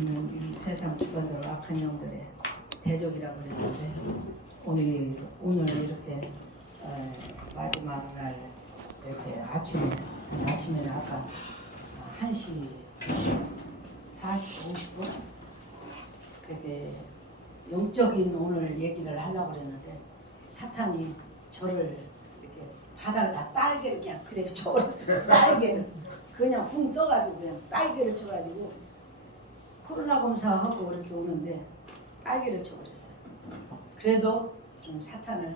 이 세상 주관대로 악한 영들의 대적이라고 그랬는데 오늘 이렇게 마지막 날 이렇게 아침에는 아까 1시 45분 그렇게 영적인 오늘 얘기를 하려고 그랬는데 사탄이 저를 이렇게 바닥에다 딸개를 그냥 그래 쳐버렸어요. 딸개를 그냥 붕 떠가지고 그냥 딸개를 쳐가지고 코로나 검사하고 이렇게 오는데 딸개를 쳐버렸어요. 그래도 저는 사탄을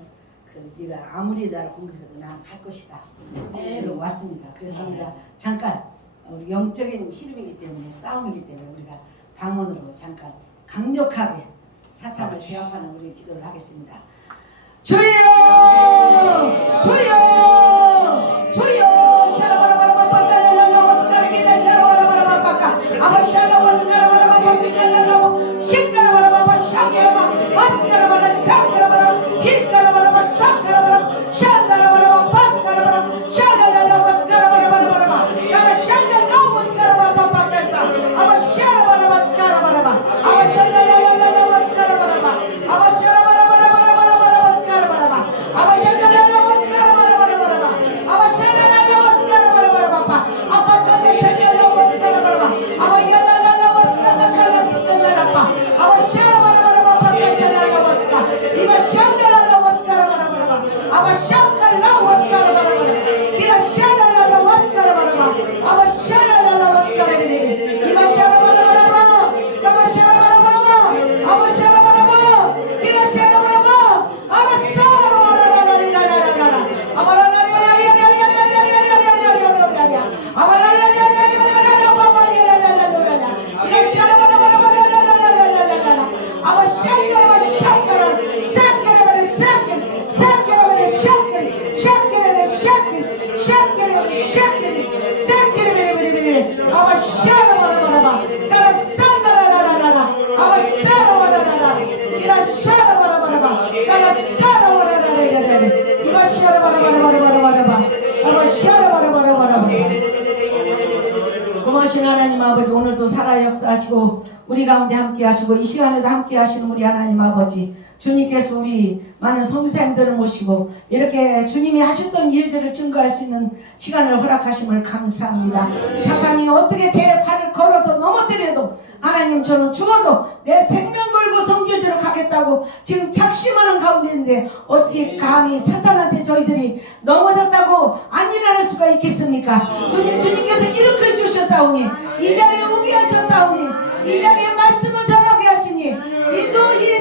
네가 아무리 나를 공격해도 난 갈 것이다. 이러고 왔습니다. 그래서 우리가 잠깐 우리 영적인 시름이기 때문에 싸움이기 때문에 우리가 방언으로 잠깐 강력하게 사탄을 제압하는 우리 기도를 하겠습니다. 주여! 주여! 주여! 샤라바라바라바바까라라라고 스카르기다 샤라바라바라바바까 아바샤라고 스카라바라바바비깔라라고 시카라바라바바 샤카라바 아스카라바라 사카라바라 히카라바라바 사카라바라 샤카라바라바 바스카라바라 샤라라라고 스카라바라바라바라바 아바샤라라고 스카라바바바까사 아바샤라바라바 스카라바라바 아바샤라라라라고 스카라바라바 아바샤라바라바라바라바라바 고마우신 하나님 아버지, 오늘도 살아 역사하시고 우리 가운데 함께 하시고 이 시간에도 함께 하시는 우리 하나님 아버지, 주님께서 우리 많은 선교사님들을 모시고 이렇게 주님이 하셨던 일들을 증거할 수 있는 시간을 허락하심을 감사합니다. 사탄이 어떻게 제 발을 걸어서 넘어뜨려도 하나님, 저는 죽어도 내 생명 걸고 선교지로 가겠다고 지금 작심하는 가운데인데 어찌 감히 사탄한테 저희들이 넘어졌다고 안 일어날 수가 있겠습니까? 주님께서 일으켜 주셨사오니, 이 자리에 오게 하셨사오니, 이 자리에 말씀을 전하게 하시니 이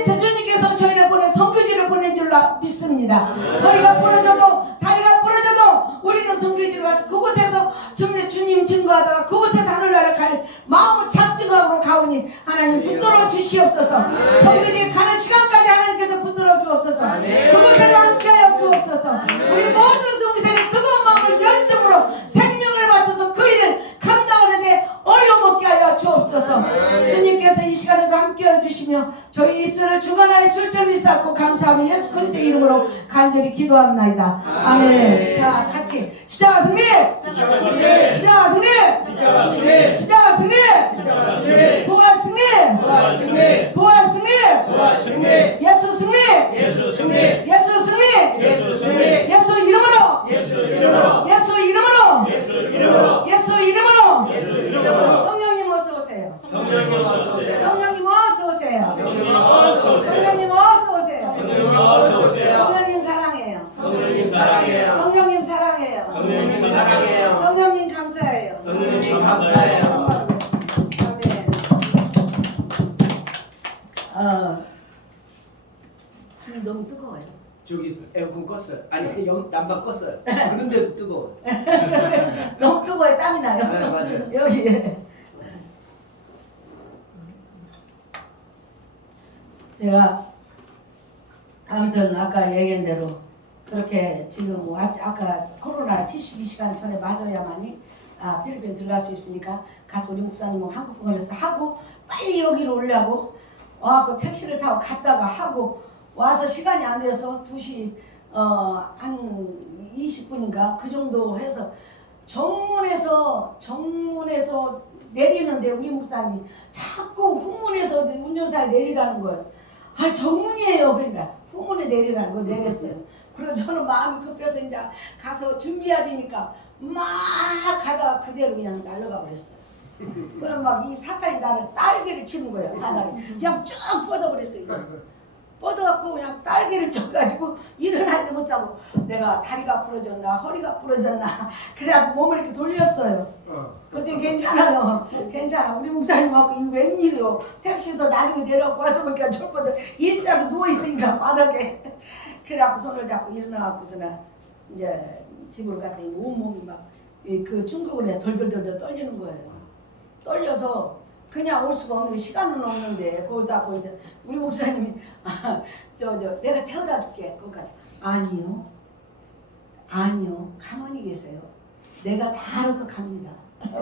주님께서 저희를 보내 선교지를 보낸 줄로 믿습니다. 허리가 부러져도 다리가 부러져도 우리는 선교지로 가서 그곳에서 주님 증거하다가 그곳에서 하늘나라 갈 마음을 작정함으로 가오니 하나님 붙들어 주시옵소서. 선교지에 가는 시간까지 하나님께서 붙들어 주옵소서. 그곳에서 함께하여 주옵소서. 우리 모든 선교사들이 뜨거운 마음으로 열정으로 생명을 바쳐서 그 일을 감당하는데 어려움 없게 하여 주옵소서. 주님께서 이 시간에도 함께해 주시며 저희 입술을 주관하여 줄 점 있었고 감사하며 예수 그리스도의 이름으로 간절히 기도합나이다. 아멘. 자, 같이 시작하십니 시작하십니 시작하십니 보았습니 보았습니 예수 승리 예수 승리 예수 승리 예수 이름으로 예수 이름으로 예수 이름으로 성령님 어서 오세요. 성령님 어서 오세요. 성령님 어서 오세요. 성령님 어서 오세요. 성령님 사랑해요. 성령님 사랑해요. 성령님 사랑해요. 성령님 사랑해요. 성령님 감사해요. 성령님 감사해요. 아멘. 너무 뜨거워요. 저기 에어컨 껐어. 아니 난방 껐어. 그런데도 뜨거워. 너무 뜨거워요. 땀이 나요. 네, 맞아요. 여기 제가 아무튼 아까 얘기한 대로 그렇게 지금 아까 코로나 72시간 전에 맞아야만이 필리핀 들어갈 수 있으니까 가서 우리 목사님은 한국 보내서 하고 빨리 여기로 오려고 와서 택시를 타고 갔다가 하고 와서 시간이 안 돼서 2시 한 20분인가 그 정도 해서 정문에서 내리는데 우리 목사님이 자꾸 후문에서 운전사에 내리라는 거예요. 아 정문이에요. 그러니까 후문에 내리라는 거 내렸어요. 그리고 저는 마음이 급해서 이제 가서 준비해야 되니까 막 가다가 그대로 그냥 날아가 버렸어요. 그럼 막 이 사탄이 나를 딸기를 치는 거예요. 바닥에 그냥 쭉 뻗어버렸어요. 뻗어갖고 그냥 딸기를 쳐가지고 일어나지 못하고 내가 다리가 부러졌나 허리가 부러졌나 그래갖고 몸을 이렇게 돌렸어요. 그때 괜찮아요. 괜찮아. 우리 목사님하고 이 웬일이요. 택시에서 나중에 내려갖고 와서 보니까 저보다 일자로 누워있으니까 바닥에 그래갖고 손을 잡고 일어나갖고서는 이제 집으로 갔더니 온몸이 막 그 중국으로 덜덜덜 떨리는 거예요. 떨려서 그냥 올 수가 없는 게 시간은 없는데 거기다 이제 우리 목사님이 내가 태워다 줄게 거기까지. 아니요 가만히 계세요. 내가 다 알아서 갑니다.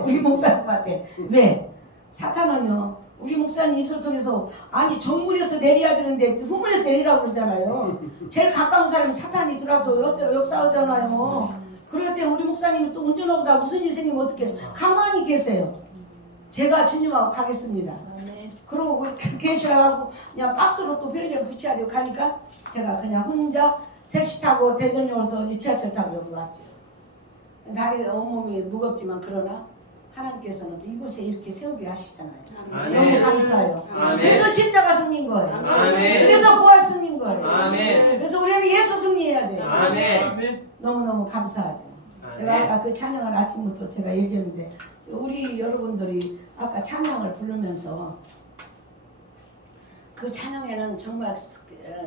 우리 목사님한테. 왜? 사탄은요 우리 목사님 입술 통해서 아니 정문에서 내려야 되는데 후문에서 내리라고 그러잖아요. 제일 가까운 사람이 사탄이 들어와서 역사하잖아요. 그럴 때 우리 목사님이 또 운전하고다 무슨 일 생기면 어떻게 가만히 계세요. 제가 주님하고 가겠습니다. 그러고 계시라고 그냥 박스로 또 편의점 붙여야 되고 가니까 제가 그냥 혼자 택시 타고 대전역에서 지하철 타고 여기 왔죠. 다리가 온몸이 무겁지만 그러나 하나님께서는 이곳에 이렇게 세우게 하시잖아요. 아멘. 너무 감사해요. 아멘. 그래서 십자가 승리인 거예요. 아멘. 그래서 부활 승리인 거예요. 아멘. 그래서 우리는 예수 승리해야 돼요. 아멘. 너무너무 감사하죠. 제가 아까 그 찬양을 아침부터 제가 얘기했는데 우리 여러분들이 아까 찬양을 부르면서 그 찬양에는 정말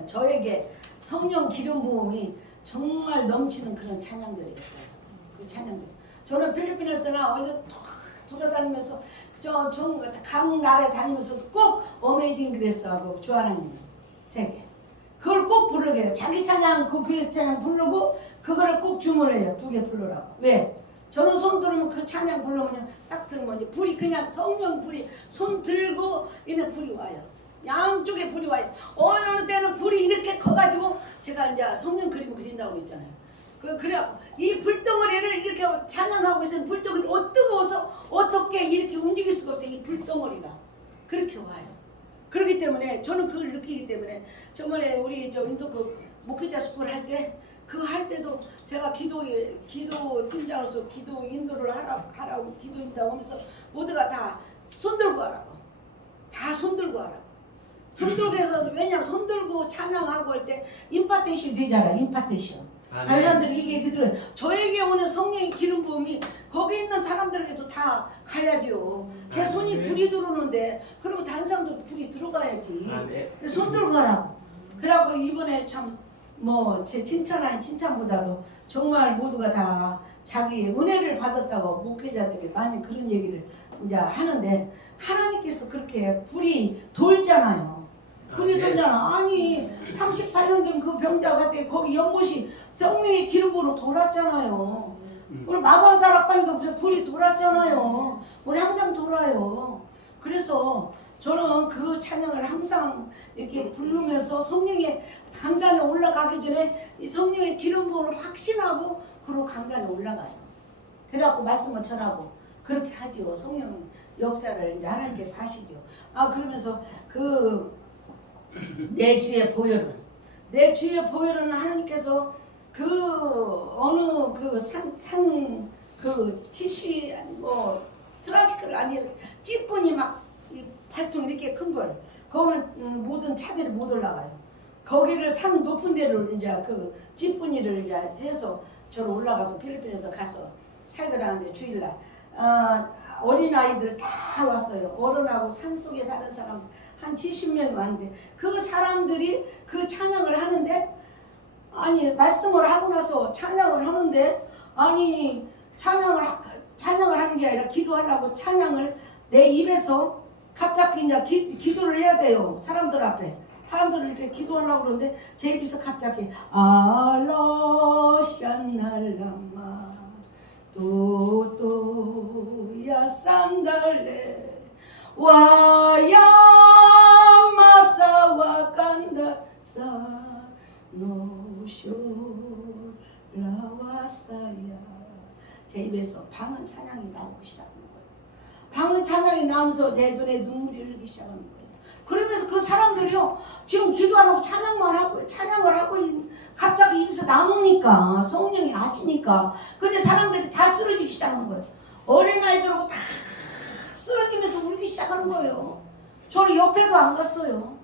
저에게 성령 기름 부음이 정말 넘치는 그런 찬양들이 있어요. 그 찬양들. 저는 필리핀에서나 어디서 돌아다니면서 각 나라에 다니면서 꼭 어메이징 그레스하고 주하나님 세계 그걸 꼭 부르게 해요. 자기 찬양 그 찬양 부르고 그거를 꼭 주문해요. 2개 부르라고. 왜? 저는 손 들으면 그 찬양 부르면 딱 들으면 이제 불이 그냥 성령 불이 손 들고 이는 불이 와요. 양쪽에 불이 와요. 어느 때는 불이 이렇게 커가지고 제가 이제 성령 그림 그린다고 했잖아요. 그래갖고 이 불덩어리를 이렇게 찬양하고 있으면 불덩어리 뜨거워서 어떻게 이렇게 움직일 수가 없어요. 이 불덩어리가 그렇게 와요. 그렇기 때문에 저는 그걸 느끼기 때문에 저번에 우리 인도 그 목회자 숙고를 할 때 그 할 때도 제가 기도 팀장으로서 기도 인도를 하라고 기도 인도하고 하면서 모두가 다 손들고 하라고 다 손들고 하라고 손들고 해서 왜냐면 손들고 찬양하고 할 때 임파테이션 되잖아. 임파테이션 다른 사람들이 이게 들어요. 저에게 오는 성령의 기름 부음이 거기 있는 사람들에게도 다 가야죠. 제 손이 불이 들어오는데 그러면 다른 사람도 불이 들어가야지. 그래서 손 들고 가라고. 그래갖고 이번에 참 뭐 제 칭찬 아닌 칭찬보다도 정말 모두가 다 자기 은혜를 받았다고 목회자들이 많이 그런 얘기를 이제 하는데 하나님께서 그렇게 불이 돌잖아요. 불이 돌잖아. 아니 38년 전 그 병자가 갑자기 거기 연못이 성령의 기름으로 돌았잖아요. 우리 마가다락방에도 불이 돌았잖아요. 우리 항상 돌아요. 그래서 저는 그 찬양을 항상 이렇게 부르면서 성령의 강단에 올라가기 전에 이 성령의 기름 부음을 확신하고 그로 강단에 올라가요. 그래갖고 말씀을 전하고 그렇게 하죠. 성령 역사를 이제 하나님께서 하시죠. 그러면서 그 내 주의 보혈은 하나님께서 그 어느 그 산 그 치시 뭐 트라시클 아니 찌뿌니 막 이 발통 이렇게 큰 걸 거기는 모든 차들이 못 올라가요. 거기를 산 높은 데를 이제 그 찌뿌니를 이제 해서 저로 올라가서 필리핀에서 가서 사역을 하는데 주일날 어린 아이들 다 왔어요. 어른하고 산 속에 사는 사람 한 70명이 왔는데 그 사람들이 그 찬양을 하는데 아니 말씀을 하고 나서 찬양을 하는데 아니 찬양을 하는 게 아니라 기도하려고 찬양을 내 입에서 갑자기 이제 기도를 해야 돼요. 사람들 앞에 사람들을 이렇게 기도하려고 그러는데 제 입에서 갑자기 알로샨날라마 또또야 산달레 와야 마사와 간다사 노쇼라와사야 제 입에서 방언 찬양이 나오기 시작하는 거예요. 방언 찬양이 나오면서 내 눈에 눈물이 흐르기 시작하는 거예요. 그러면서 그 사람들이요 지금 기도 안 하고 찬양을 하고 갑자기 입에서 나오니까 성령이 하시니까 근데 사람들이 다 쓰러지기 시작하는 거예요. 어린아이들하고 다 쓰러지면서 울기 시작하는 거예요. 저는 옆에도 안 갔어요.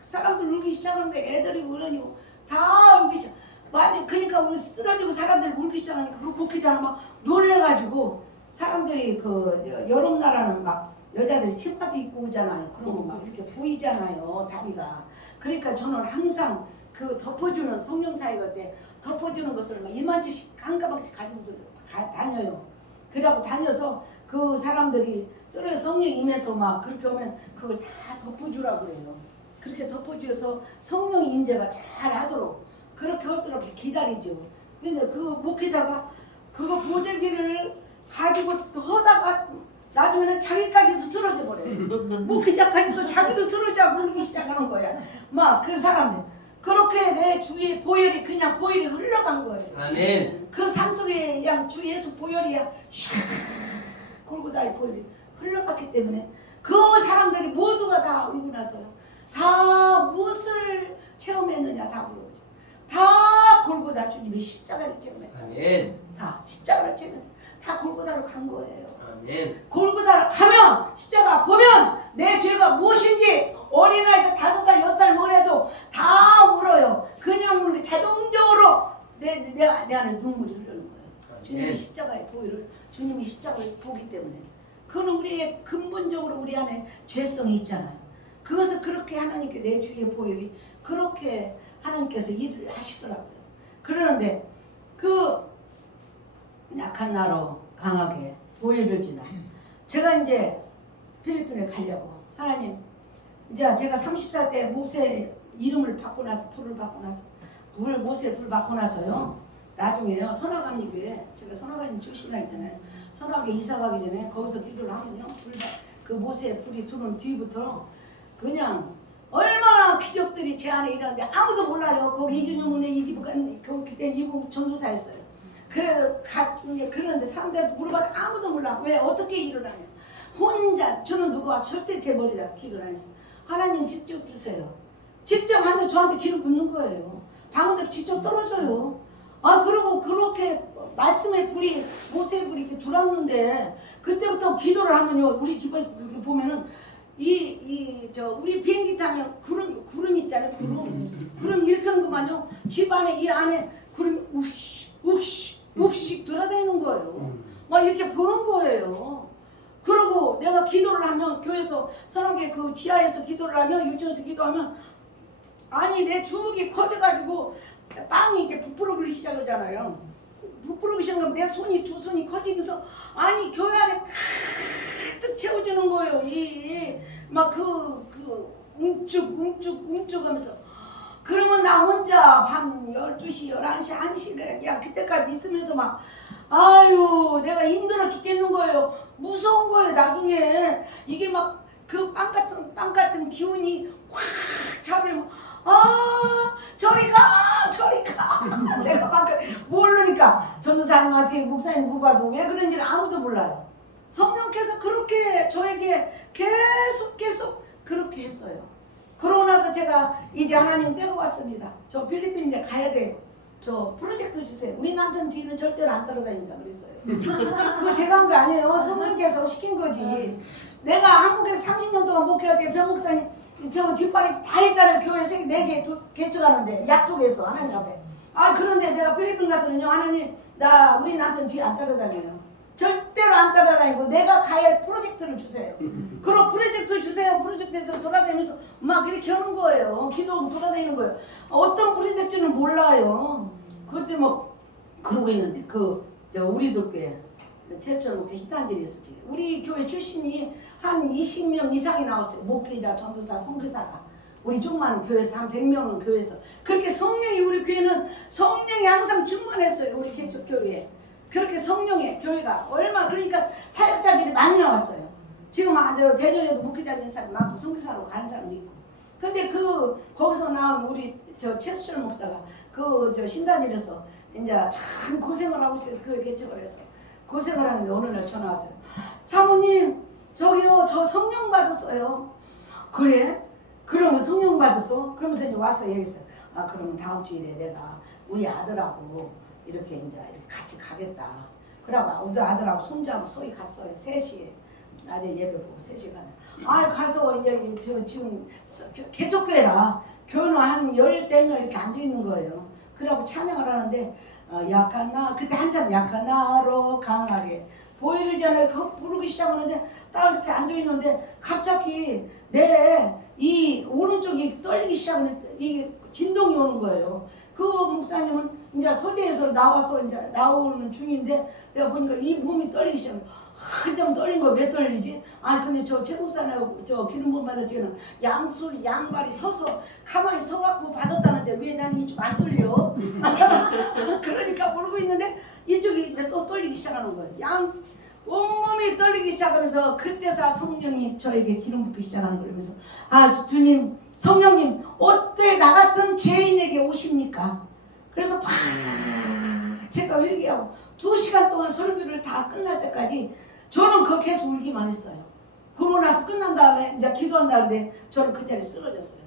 사람들 울기 시작하는 거예요. 애들이 울으니고 다 울기 시작. 그러니까 우리 쓰러지고 사람들이 울기 시작하니까 그거 목회자는 막 놀래가지고 사람들이 그 여름 날에는 막 여자들이 치마도 입고 오잖아요. 그러면 막 이렇게 보이잖아요. 다리가. 그러니까 저는 항상 그 덮어주는 성령사역 때 덮어주는 것을 막 1만치씩 한 가방씩 가지고 다녀요. 그러고 다녀서 그 사람들이 쓰러져 성령 임해서 막 그렇게 오면 그걸 다 덮어주라고 그래요. 그렇게 덮어주어서 성령 임재가 잘 하도록 그렇게 하도록 기다리죠. 근데 그 목회자가 그거 보재기를 가지고 하다가 나중에는 자기까지도 쓰러져 버려요. 목회자까지도 자기도 쓰러져 부르기 시작하는 거야. 막 그 사람들 그렇게 내 주위에 보혈이 그냥 보혈이 흘러간 거예요. 아멘. 그 산속에 그냥 주 예수 보혈이야 샥 골고다의 보혈이 흘러갔기 때문에 그 사람들이 모두가 다 울고 나서요. 다 무엇을 체험했느냐 다 물어보죠. 다 골고다 주님의 십자가를 체험했다. 아멘. 다 십자가를 체험했다. 다 골고다로 간 거예요. 아멘. 골고다를 가면 십자가 보면 내 죄가 무엇인지 어린아이가 5살 6살 먹어도 다 울어요. 그냥 우는 게 자동적으로 내 안에 눈물이 흐르는 거예요. 주님이 십자가의 보혈을 주님이 십자가를 보기 때문에 그건 우리의 근본적으로 우리 안에 죄성이 있잖아요. 그것을 그렇게 하나님께 내 주의 보혈이 그렇게 하나님께서 일을 하시더라고요. 그러는데 그 약한 나로 강하게 보혈을 주나 제가 이제 필리핀에 가려고 하나님 이제 제가 30살 때 모세 이름을 받고 나서 불을 받고 나서 모세 불 받고 나서요 나중에요 선악암리교회 제가 선악암리 출신이잖아요. 선악에 이사 가기 전에 거기서 기도를 하면요 그 모세 불이 들어온 뒤부터 그냥 얼마나 기적들이 제 안에 일어났는데 아무도 몰라요. 거기 이준영 문에 그때 이북 전도사였어요. 그래도 그러는데 사람들한테 물어봐도 아무도 몰라. 왜 어떻게 일어나냐. 혼자 저는 누가 절대 제 머리다 기도를 안 했어요. 하나님 직접 주세요. 직접 하는데 저한테 기름 붓는 거예요. 방언들 직접 떨어져요. 그리고 그렇게 말씀의 불이 모세의 불이 이렇게 들어왔는데 그때부터 기도를 하면요 우리 집에서 이렇게 보면은 우리 비행기 타면 구름 있잖아요. 구름 이렇게 하는 것만요 집 안에 이 안에 구름이 욱씩 돌아다니는 거예요. 막 이렇게 보는 거예요. 그리고 내가 기도를 하면 교회에서 선하게 그 지하에서 기도를 하면 유치원에서 기도하면 아니 내 주먹이 커져가지고 빵이 이렇게 부풀어오기 시작하잖아요. 부풀어오기 시작하면 내 두 손이 커지면서 아니 교회 안에 가득 채워지는 거예요. 막 웅쭉 하면서 그러면 나 혼자 밤 12시, 11시, 1시에 야 그때까지 있으면서 막 아유 내가 힘들어 죽겠는 거예요. 무서운 거예요. 나중에 이게 막 그 빵 같은 기운이 확 잡으면 저리 가 제가 막 모르니까 전도사님한테 목사님 물어봐도 왜 그런지는 아무도 몰라요. 성령께서 그렇게 저에게 계속 그렇게 했어요. 그러고 나서 제가 이제 하나님 때가 왔습니다. 저 필리핀에 가야 돼요. 저 프로젝트 주세요. 우리 남편 뒤는 절대로 안 따라다닌다 그랬어요. 그거 제가 한 거 아니에요. 성령께서 시킨 거지. 내가 한국에서 30년 동안 목회할 때 병목사님 저 뒷발에 다 했잖아요. 교회에서 4개 개척하는데 약속해서 하나님 앞에. 그런데 내가 필리핀 가서는요 하나님 나 우리 남편 뒤에 안 따라다녀요. 절대로 안 따라다니고 내가 가야 할 프로젝트를 주세요. 그럼 프로젝트 주세요. 프로젝트에서 돌아다니면서 막 이렇게 하는 거예요. 기도하고 돌아다니는 거예요. 어떤 프로젝트는 몰라요. 그때 뭐 그러고 있는데 우리 교회 최철 목사 희단절이 있었지. 우리 교회 출신이 한 20명 이상이 나왔어요. 목회자, 전도사, 선교사가. 우리 조그마한 교회에서 한 100명은 교회에서. 그렇게 성령이 우리 교회는 성령이 항상 충만했어요. 우리 개척교회에. 그렇게 성령의 교회가 그러니까 사역자들이 많이 나왔어요. 지금 대전에도 목회자 있는 사람 많고 선교사로 가는 사람도 있고. 근데 거기서 나온 우리 최수철 목사가 신단일에서 이제 참 고생을 하고 있어요. 교회 개척을 해서 고생을 하는데 어느 날 전화 왔어요. 사모님 저기요 저 성령 받았어요. 그래? 그러면 성령 받았어? 그러면서 이제 와서 얘기했어요. 아 그러면 다음 주일에 내가 우리 아들하고 이렇게 이제 같이 가겠다. 그러고 우리 아들하고 손자하고 소위 갔어요. 3시에 낮에 예배 보고 3시에 가면 아 가서 이제 저 지금 개척교회라 교회는 한 10대명 이렇게 앉아 있는 거예요. 그러고 찬양을 하는데 약한 나 그때 한참 약한 나로 강하게 보이를 전에 부르기 시작하는데 딱 이렇게 앉아 있는데 갑자기 내 이 오른쪽이 떨리기 시작하는 이게 진동이 오는 거예요. 그 목사님은 이제 서재에서 나와서 이제 나오는 중인데 내가 보니까 이 몸이 떨리기 시작해. 한참 떨린 거 왜 떨리지? 아 근데 저 최목사님 저 기름 부음 받을 때는 양손 양발이 서서 가만히 서갖고 받았다는데 왜 난 이쪽 안 떨려? 그러니까 모르고 있는데 이쪽이 이제 또 떨리기 시작하는 거예요. 양 온몸이 떨리기 시작하면서 그때서 성령이 저에게 기름 붓기 시작하는 거면서 아 주님 성령님 어때 나 같은 죄인에게 오십니까? 그래서 막 제가 회개하고 2시간 동안 설교를 다 끝날 때까지 저는 그 계속 울기만 했어요. 그러고 나서 끝난 다음에 이제 기도한다는데 저는 그 자리에 쓰러졌어요.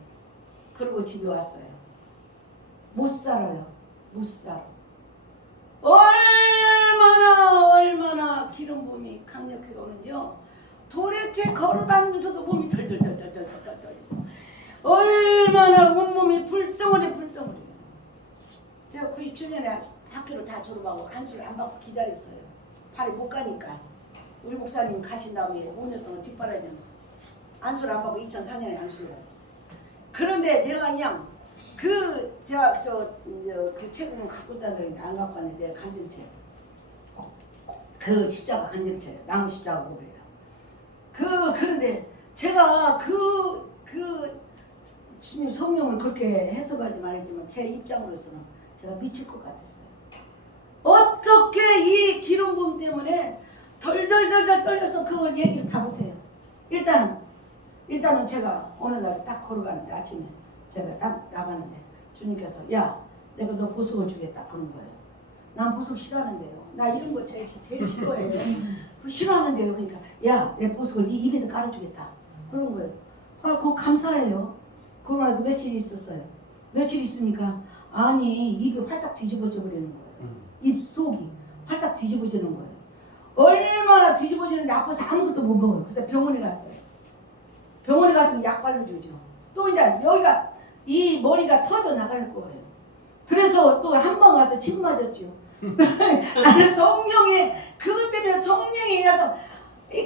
그리고 집에 왔어요. 못 살아요. 못 살아. 얼마나 기름 부음이 강력하게 오는지요. 도대체 걸어다니면서도 몸이 덜덜덜덜덜덜 얼마나 온몸이 불덩어리. 제가 97년에 학교를 다 졸업하고 안수를 안 받고 기다렸어요. 팔이 못 가니까. 우리 목사님 가신 다음에 5년 동안 뒷바라지면서 안수를 안 받고 2004년에 안수를 받았어요. 그런데 제가 그냥 제가 그 책은 갖고 있다는 안 갖고 왔는데 내가 간증책. 그 십자가 간증책. 나무 십자가 고백이라. 그런데 제가 주님 성령을 그렇게 해석하지 말했지만 제 입장으로서는 제가 미칠 것 같았어요. 어떻게 이 기름 부음 때문에 덜덜덜덜 떨려서 그걸 얘기를 다 못해요. 일단은 제가 어느 날 딱 걸어가는데 아침에 제가 딱 나가는데 주님께서 야 내가 너 보석을 주겠다 그런 거예요. 난 보석 싫어하는데요. 나 이런 거 제일 싫어해요. 싫어하는데요. 그러니까 야 내 보석을 네 입에다 깔아주겠다 그런 거예요. 아 그거 감사해요. 그러고 나서 며칠 있었어요. 며칠 있으니까 아니 입이 활딱 뒤집어져 버리는 거예요. 입 속이 활딱 뒤집어지는 거예요. 얼마나 뒤집어지는데 아파서 아무것도 못 먹어요. 그래서 병원에 갔어요. 병원에 가서 약 발라주죠. 또 이제 여기가 이 머리가 터져 나갈 거예요. 그래서 또 한 번 가서 침 맞았죠. 나는 그것 때문에 성령에 의해서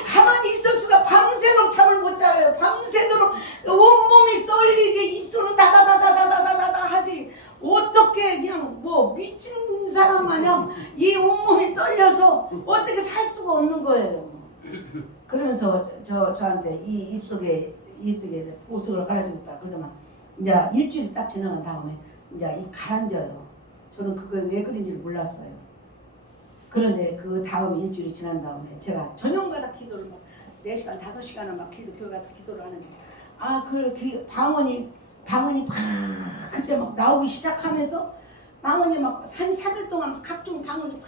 가만히 있을 수가 밤새도록 잠을 못 자요. 밤새도록 온몸이 떨리지 입술은 다다다다다다다다 하지. 어떻게 그냥 뭐 미친 사람 마냥 이 온몸이 떨려서 어떻게 살 수가 없는 거예요. 그러면서 저한테 이 입속에 보석을 깔아주겠다. 그러면 이제 일주일이 딱 지나간 다음에 이제 이 가라앉아요. 저는 그거 왜 그런지를 몰랐어요. 그런데 그 다음 일주일이 지난 다음에 제가 저녁마다 기도를 막 4시간 5시간을 막 교회 가서 기도를 하는데 방언이 막 그때 막 나오기 시작하면서 방언이 막 한 3일 동안 막 각종 방언이 막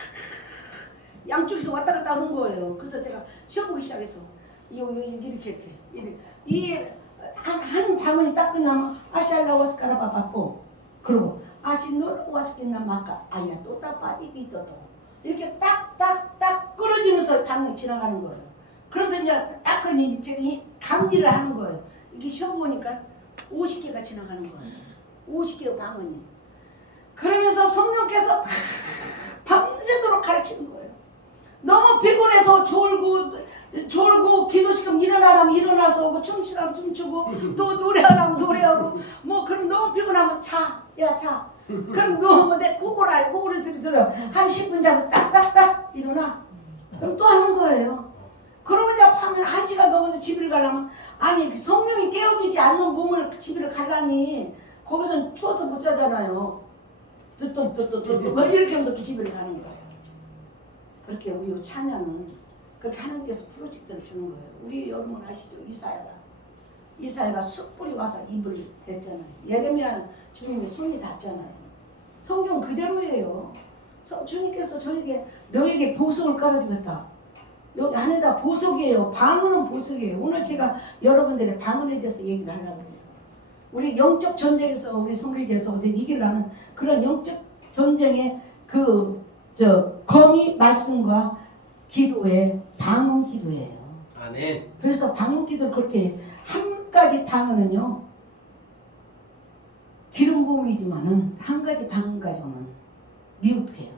양쪽에서 왔다 갔다 하는 거예요. 그래서 제가 쉬어보기 시작했어. 이렇게 한 방언이 딱 끝나면 아샬라 와스카라바 받고 그리고 아신노 와스키나 마카 아야 또따 빠디디도도 이렇게 딱딱딱 끌어지면서 방언이 지나가는 거예요. 그래서 이제 딱 이 감지를 하는 거예요. 이렇게 쉬어보니까 50개가 지나가는 거예요. 50개의 방언이. 그러면서 성령께서 다 밤새도록 가르치는 거예요. 너무 피곤해서 졸고 기도 시간 일어나라면 일어나서 오고 춤추라면 춤추고 또 노래하라면 노래하고 뭐 그럼 너무 피곤하면 자. 그럼 너 내 꼬골 소리 들어. 한 10분 자고 딱딱딱 일어나. 그럼 또 하는 거예요. 그러면 이제 밤에 1시간 넘어서 집을 가려면 아니 성령이 깨어지지 않는 몸을 집을 가려니 거기서는 추워서 못 자잖아요. 또 이렇게 하면서 집을 가는 거예요. 그렇게 우리 찬양은 그렇게 하나님께서 프로젝트를 주는 거예요. 우리 여러분 아시죠? 이사야가 숯불이 와서 입을 댔잖아요. 예레미야는 주님의 손이 닿잖아요. 성경 그대로예요. 주님께서 저에게 너에게 보석을 깔아주겠다. 여기 안에다 보석이에요. 방언은 보석이에요. 오늘 제가 여러분들의 방언에 대해서 얘기를 하려고 해요. 우리 영적 전쟁에서 우리 성경에서 이기려는 그런 영적 전쟁의 검이 말씀과 기도의 방언 기도예요. 아멘. 그래서 방언 기도를 그렇게 한 가지 방언은요 기름 부음이지만은 한 가지 방언 가지고는 미흡해요.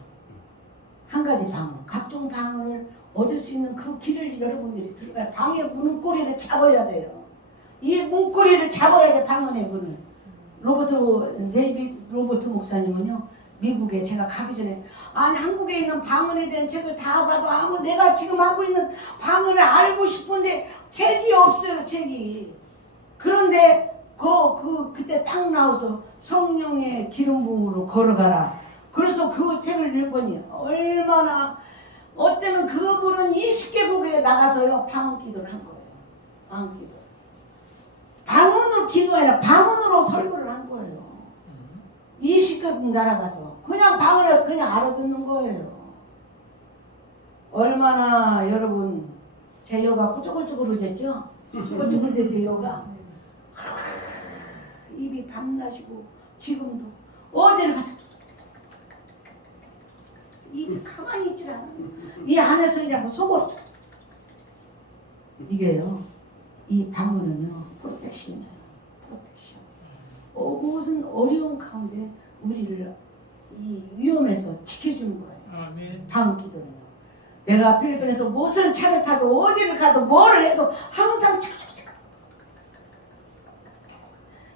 한 가지 방언, 각종 방언을 얻을 수 있는 그 길을 여러분들이 들어가야 방의 문고리를 잡아야 돼요. 이 문고리를 잡아야 돼. 방언의 문을. 데이비드 로버트 목사님은요 미국에 제가 가기 전에 아니 한국에 있는 방언에 대한 책을 다 봐도 내가 지금 하고 있는 방언을 알고 싶은데 책이 없어요. 책이. 그런데 그때 딱 나와서 성령의 기름 부음으로 걸어가라. 그래서 그 책을 읽으니 얼마나 어때는 그분은 20개국에 나가서요 방언 기도를 한 거예요. 방언 기도. 방언으로 기도해라. 방언으로 설교를 한 거예요. 20개국 날아가서 그냥 방언을 그냥 알아듣는 거예요. 얼마나 여러분 제 혀가 쪼글쪼글해졌죠? 쪼글쪼글해졌죠 혀가. 입이 밤낮이고 지금도 어디를 가도 입이 가만히 있질 않아. 이 안에서 그냥 속으로 이게요. 이 방언은요 프로텍션이에요. 프로텍션. 무슨 어려운 가운데 우리를 이 위험에서 지켜주는 거예요. 아멘. 방언 기도는요. 내가 필리핀에서 무슨 차를 타도 어디를 가도 뭘 해도 항상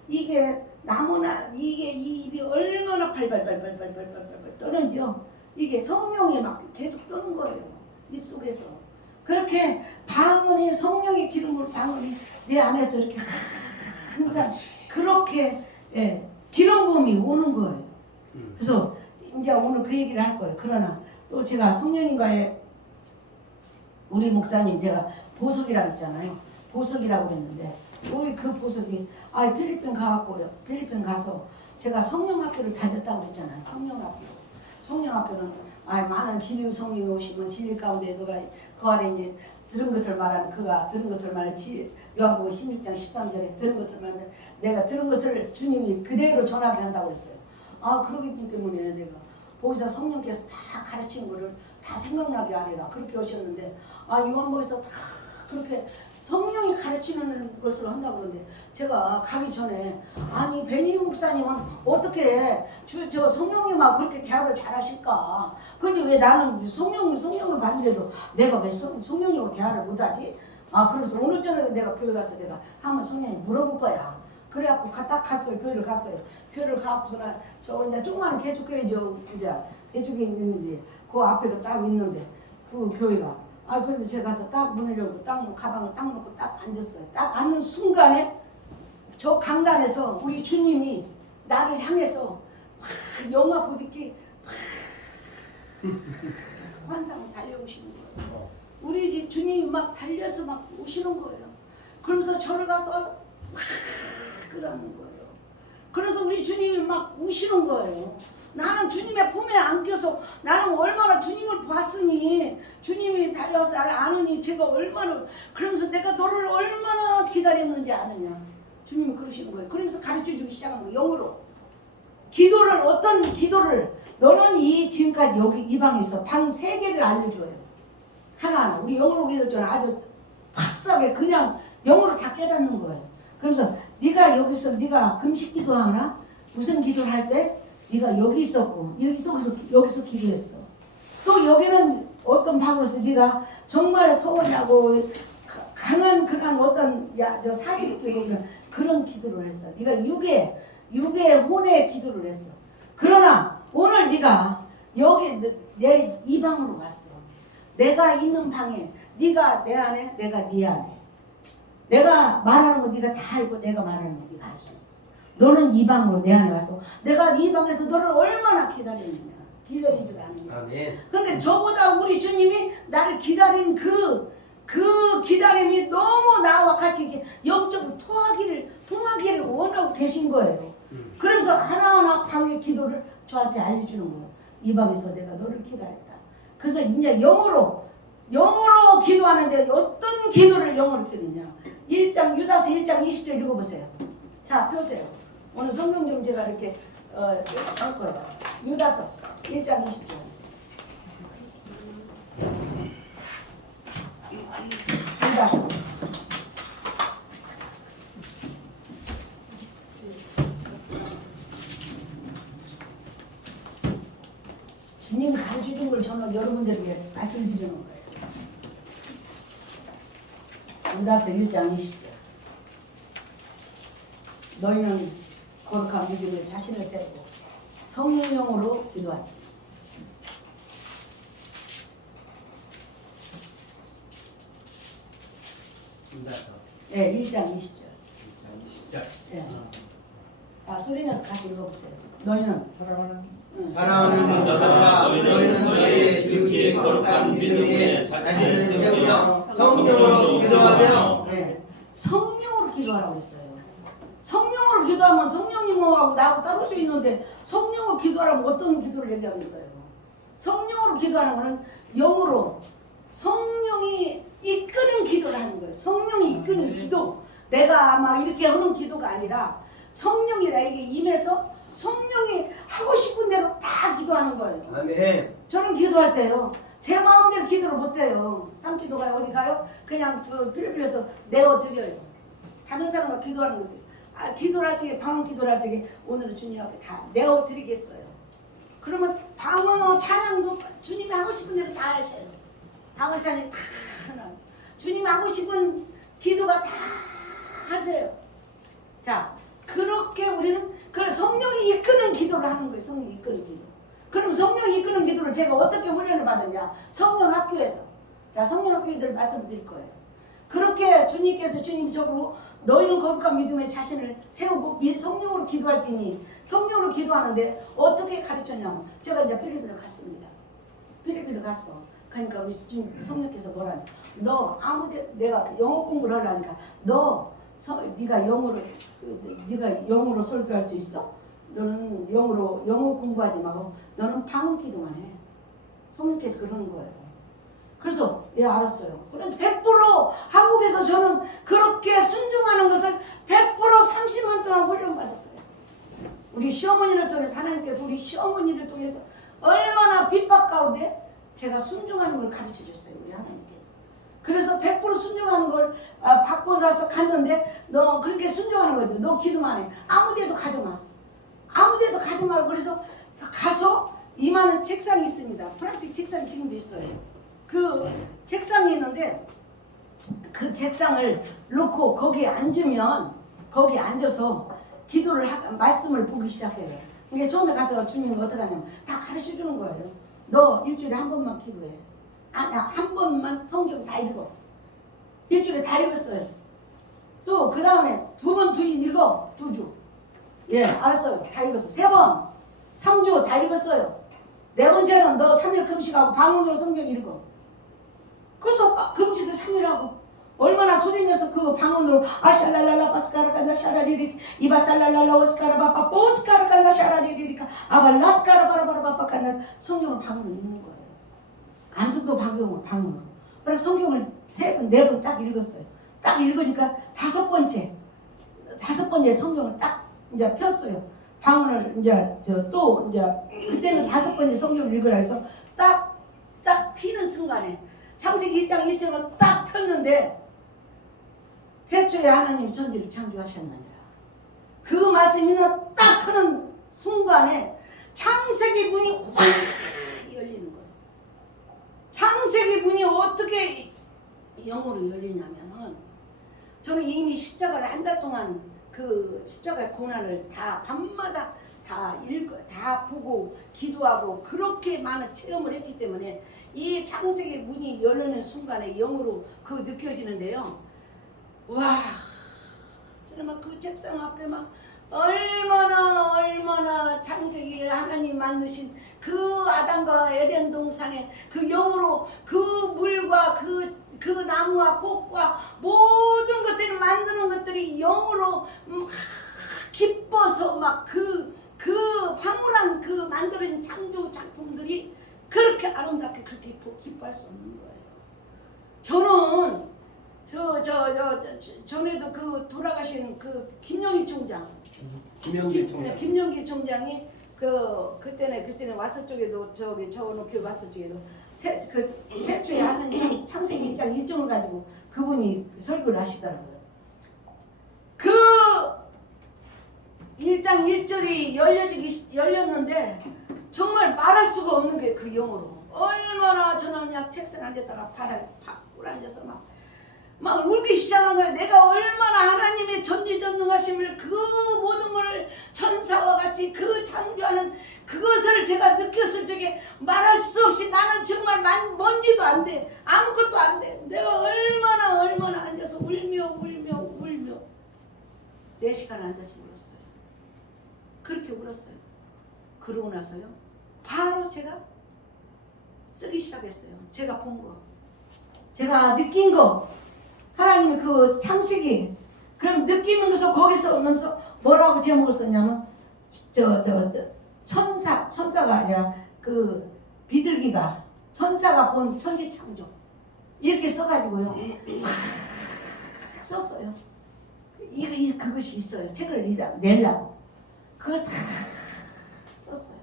이게 나무나 이게 이 입이 얼마나 발발발발발발발발 떠는지요. 이게 성령이 막 계속 떠는 거예요. 입속에서. 그렇게 방언이 성령의 기름으로 방언이 내 안에서 이렇게 항상 그렇게 기름 부음이 오는 거예요. 그래서 이제 오늘 그 얘기를 할 거예요. 그러나 또 제가 성령님과의 우리 목사님 제가 보석이라고 했잖아요. 보석이라고 했는데 우리 그 보석이 필리핀 가갖고요. 필리핀 가서 제가 성령학교를 다녔다고 그랬잖아요. 성령학교는 많은 진리 성령이 오시면 진리 가운데 누가 그 안에 이제 들은 것을 말하는 그가 들은 것을 말하는 요한복음 16장 13절에 들은 것을 말하면 내가 들은 것을 주님이 그대로 전하게 한다고 그랬어요. 그러기 때문에 내가 거기서 성령께서 다 가르치는 거를 다 생각나게 하리라 그렇게 오셨는데 요한복음에서 다 그렇게 성령이 가르치는 것을 한다고 그러는데 제가 가기 전에 베니 목사님은 어떻게 저 성령님하고 그렇게 대화를 잘하실까? 근데 왜 나는 성령을 봤는데도 내가 왜 성령님하고 대화를 못하지? 그래서 오늘 저녁에 내가 교회 가서 내가 한번 성령님 물어볼 거야. 그래갖고 딱 갔어요. 교회를 갔어요. 교회를 가고서는 저 이제 조그마한 개축교회 이제 개축교회 있는데 그 앞에도 딱 있는데 그 교회가 그런데 제가 가서 딱 문을 열고 딱 가방을 딱 놓고 딱 앉았어요. 딱 앉는 순간에 저 강단에서 우리 주님이 나를 향해서 막 영화 보듯이 환상을 달려오시는 거예요. 우리 주님이 막 달려서 막 오시는 거예요. 그러면서 저를 가서 와서 막 그러는 거예요. 그래서 우리 주님이 막 우시는 거예요. 나는 주님의 품에 안겨서 나는 얼마나 주님을 봤으니 주님이 달려와서 나를 아느니 제가 얼마나 그러면서 내가 너를 얼마나 기다렸는지 아느냐. 주님이 그러시는 거예요. 그러면서 가르쳐주기 시작한 거예요. 영으로. 기도를 어떤 기도를 너는 지금까지 여기 이 방에 있어. 방 3개를 알려줘요. 하나하나. 우리 영으로 기도처럼 아주 바싹하게 그냥 영으로 다 깨닫는 거예요. 그러면서 네가 여기서 네가 금식 기도하나? 무슨 기도를 할 때? 네가 여기 있었고 여기서 기도했어. 또 여기는 어떤 방으로서 네가 정말 서원하고 강한 그런 어떤 사실기도 그런 기도를 했어. 네가 육의 혼의 기도를 했어. 그러나 오늘 네가 여기 내 이 방으로 왔어. 내가 있는 방에 네가 내 안에 내가 네 안에 내가 말하는 거 네가 다 알고 내가 말하는 거 네가 알 수 있어. 너는 이 방으로 내 안에 왔어. 내가 이 방에서 너를 얼마나 기다렸느냐. 기다린 줄 아느냐. 아멘. 그런데 저보다 우리 주님이 나를 기다린 그 기다림이 너무 나와 같이 이렇게 영적으로 통하기를 원하고 계신 거예요. 그러면서 하나하나 방의 기도를 저한테 알려주는 거예요. 이 밤에서 내가 너를 기다렸다. 그래서 이제 영어로 기도하는데 어떤 기도를 영어로 기도냐. 1장 유다서 1장 20절 읽어보세요. 자 펴세요. 오늘 성경 좀 제가 이렇게 할 거예요. 유다서 1장 20절. 유다서. 주님이 가르쳐준 걸 저는 여러분들에게 말씀드리는 거예요. 유다서 1장 20절. 너희는 거룩한 믿음에 자신을 세우고 성령으로 기도하지. 유다서 네, 1장 20절. 1장 20절. 네. 자, 소리 내서 같이 읽어보세요. 너희는 사랑하는 자들아 너희는 너희의 지극히 거룩한 믿음에 자신을 세우며 성령으로 기도하며 네. 성령으로 기도하라고 했어요. 성령으로 기도하면 성령님하고 나하고 떨어져 있는데 성령으로 기도하라면 어떤 기도를 얘기하고 있어요? 성령으로 기도하는 거는 영으로 성령이 이끄는 기도를 하는 거예요. 성령이 이끄는 기도. 내가 막 이렇게 하는 기도가 아니라 성령이 나에게 임해서 성령이 하고 싶은 대로 다 기도하는 거예요. 아멘. 저는 기도할 때요. 제 마음대로 기도를 못해요. 산기도가 어디 가요? 그냥 그 필리핀에서 내어드려요. 다른 사람과 기도하는 것들. 기도를 할 적에 방언 기도를 할 적에 오늘은 주님 앞에 다 내어드리겠어요. 그러면 방언으로 찬양도 주님이 하고 싶은 대로 다 하셔요. 방언 찬양 다 하나. 주님이 하고 싶은 기도가 다 하세요. 자, 그렇게 우리는 그 성령이 이끄는 기도를 하는 거예요. 성령이 이끄는 기도. 그럼 성령이 이끄는 기도를 제가 어떻게 훈련을 받았냐? 성령 학교에서. 자, 성령 학교들 말씀드릴 거예요. 그렇게 주님께서 주님적으로 너희는 거룩한 믿음에 자신을 세우고 성령으로 기도할지니 성령으로 기도하는데 어떻게 가르쳤냐면 제가 이제 필리핀을 갔습니다. 필리핀을 갔어. 그러니까 우리 지금 성령께서 뭐라냐? 너 아무데 내가 영어 공부를 하려니까 네가 영어로 설교할 수 있어? 너는 영어 공부하지 말고 너는 방언 기도만 해. 성령께서 그러는 거예요. 그래서 예 알았어요. 그런데 100% 한국에서 저는 그렇게 순종하는 것을 100% 30년 동안 훈련받았어요. 우리 시어머니를 통해서 하나님께서 우리 시어머니를 통해서 얼마나 핍박 가운데 제가 순종하는 걸 가르쳐 줬어요. 우리 하나님께서. 그래서 100% 순종하는 걸 받고 나서 갔는데 너 그렇게 순종하는 거죠. 너 기도만 해. 아무 데도 가지 마. 아무 데도 가지 말고 그래서 가서 임하는 책상이 있습니다. 플라스틱 책상이 지금도 있어요. 그 책상이 있는데 그 책상을 놓고 거기에 앉으면 거기에 앉아서 기도를 말씀을 보기 시작해요. 이게 처음에 가서 주님은 어떻게 하냐면 다 가르쳐 주는 거예요. 너 일주일에 한 번만 기도해. 한 번만 성경 다 읽어. 일주일에 다 읽었어요. 또 그 다음에 두 번 읽어. 2주. 예, 알았어요. 다 읽었어. 3번, 3주 다 읽었어요. 4번째는 너 3일 금식하고 방언으로 성경 읽어. 그래서 금식을 3일 하고 얼마나 소리내서 그 방언으로 아샬랄랄라 바스카라간다 샤라리리 이바살랄랄라 오스카라바빠 보스카라간다 샤라리리리카 아발라스카라바라바라바빠간다 성경을 방언으로 읽는 거예요. 암송도 방언으로. 그래서 성경을 3번, 4번 딱 읽었어요. 딱 읽으니까 다섯 번째 성경을 딱 이제 폈어요. 방언을 이제 그때는 5번째 성경을 읽으라 해서 딱 피는 순간에 창세기 1장 1절을 딱 폈는데 태초에 하나님이 천지를 창조하셨느니라. 그 말씀이 딱 하는 순간에 창세기 문이 확 열리는 거예요. 창세기 문이 어떻게 영어로 열리냐면은 저는 이미 십자가를 한 달 동안 그 십자가의 고난을 다 밤마다 다 보고 기도하고 그렇게 많은 체험을 했기 때문에 이 창세기 문이 열리는 순간에 영으로 그 느껴지는데요. 와, 저는 막 그 책상 앞에 막 얼마나 창세기에 하나님 만드신 그 아담과 에덴 동산에 그 영으로 그 물과 그 나무와 꽃과 모든 것들을 만드는 것들이 영으로 기뻐서 막 그 황홀한 그 만들어진 창조 작품들 살아갈 수 없는 거예요. 저는 전에도 그 돌아가신 그 김영희 총장, 김영길 총장. 김영길 총장이 그때는 왔을 적에도 저는 교회 왔을 적에도 태초에 하는 좀 창세기 1장 1절을 가지고 그분이 설교를 하시더라고요. 그 1장 1절이 열렸는데 정말 말할 수가 없는 게 그 영어로 얼마나 저는 그냥 책상 앉았다가 바닥에 팍 꿇어앉아서 막 울기 시작한 거예요. 내가 얼마나 하나님의 전지전능하심을 그 모든 것을 천사와 같이 그 창조하는 그것을 제가 느꼈을 적에 말할 수 없이 나는 정말 먼지도 안 돼. 아무것도 안 돼. 내가 얼마나 앉아서 울며 4시간 앉아서 울었어요. 그렇게 울었어요. 그러고 나서요. 바로 제가 쓰기 시작했어요. 제가 본 거. 제가 느낀 거. 하나님의 그 창세기. 그럼 느끼면서 거기서 오면서 뭐라고 제목을 썼냐면 천사가 아니라 그 비둘기가 천사가 본 천지 창조. 이렇게 써가지고요. 썼어요. 그것이 있어요. 책을 내려고. 그걸 다 썼어요.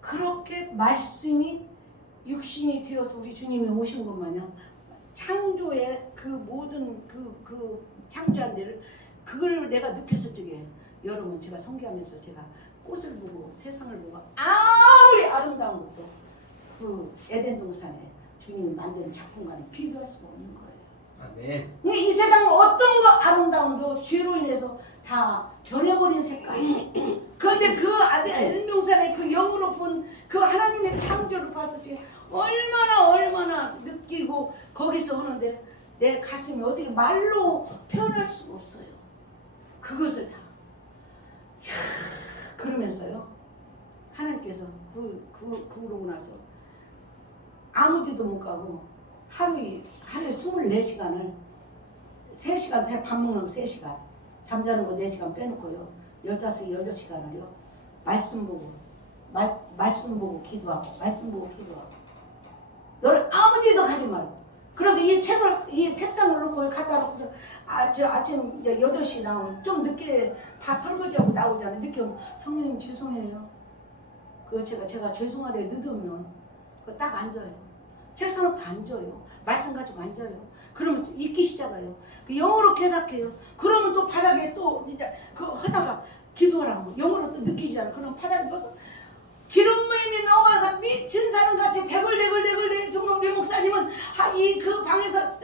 그렇게 말씀이 육신이 되어서 우리 주님이 오신 것 마냥 창조의 그 모든 그 창조한 데를 그걸 내가 느꼈을 적에 여러분 제가 선교하면서 제가 꽃을 보고 세상을 보고 아무리 아름다운 것도 그 에덴 동산에 주님이 만든 작품과는 비교할 수가 없는 거예요. 아멘. 이 세상 어떤 거 아름다움도 죄로 인해서 다 변해버린 색깔. 그런데 그 에덴 동산의 그 영으로 본 그 하나님의 창조를 봤을 때 얼마나 느끼고 거기서 오는데 내 가슴이 어떻게 말로 표현할 수가 없어요. 그것을 다. 그러면서요. 하나님께서 그러고 나서 아무 데도 못 가고 하루에 24시간을 3시간 밥 먹는 거 3시간 잠자는 거 4시간 빼놓고요 15시 16시간을요 말씀 보고 기도하고 너는 아무 데도 가지 말고 그래서 이 책상을 놓고 갖다 놓고서 저 아침 8시 나오면 좀 늦게 밥 설거지하고 나오잖아요. 늦게 오면 성령님 죄송해요. 그거 제가 죄송하게 늦으면 그거 딱 앉아요. 책상 앞에 앉아요. 말씀 가지고 앉아요. 그러면 읽기 시작해요. 영어로 깨닫게요. 그러면 또 바닥에 또 이제 그거 하다가 기도하라고 영어로 또 느끼잖아요. 그럼 바닥에 누워서 기름 부음이 너무나 미친 사람같이 대굴 정말 우리 목사님은 그 방에서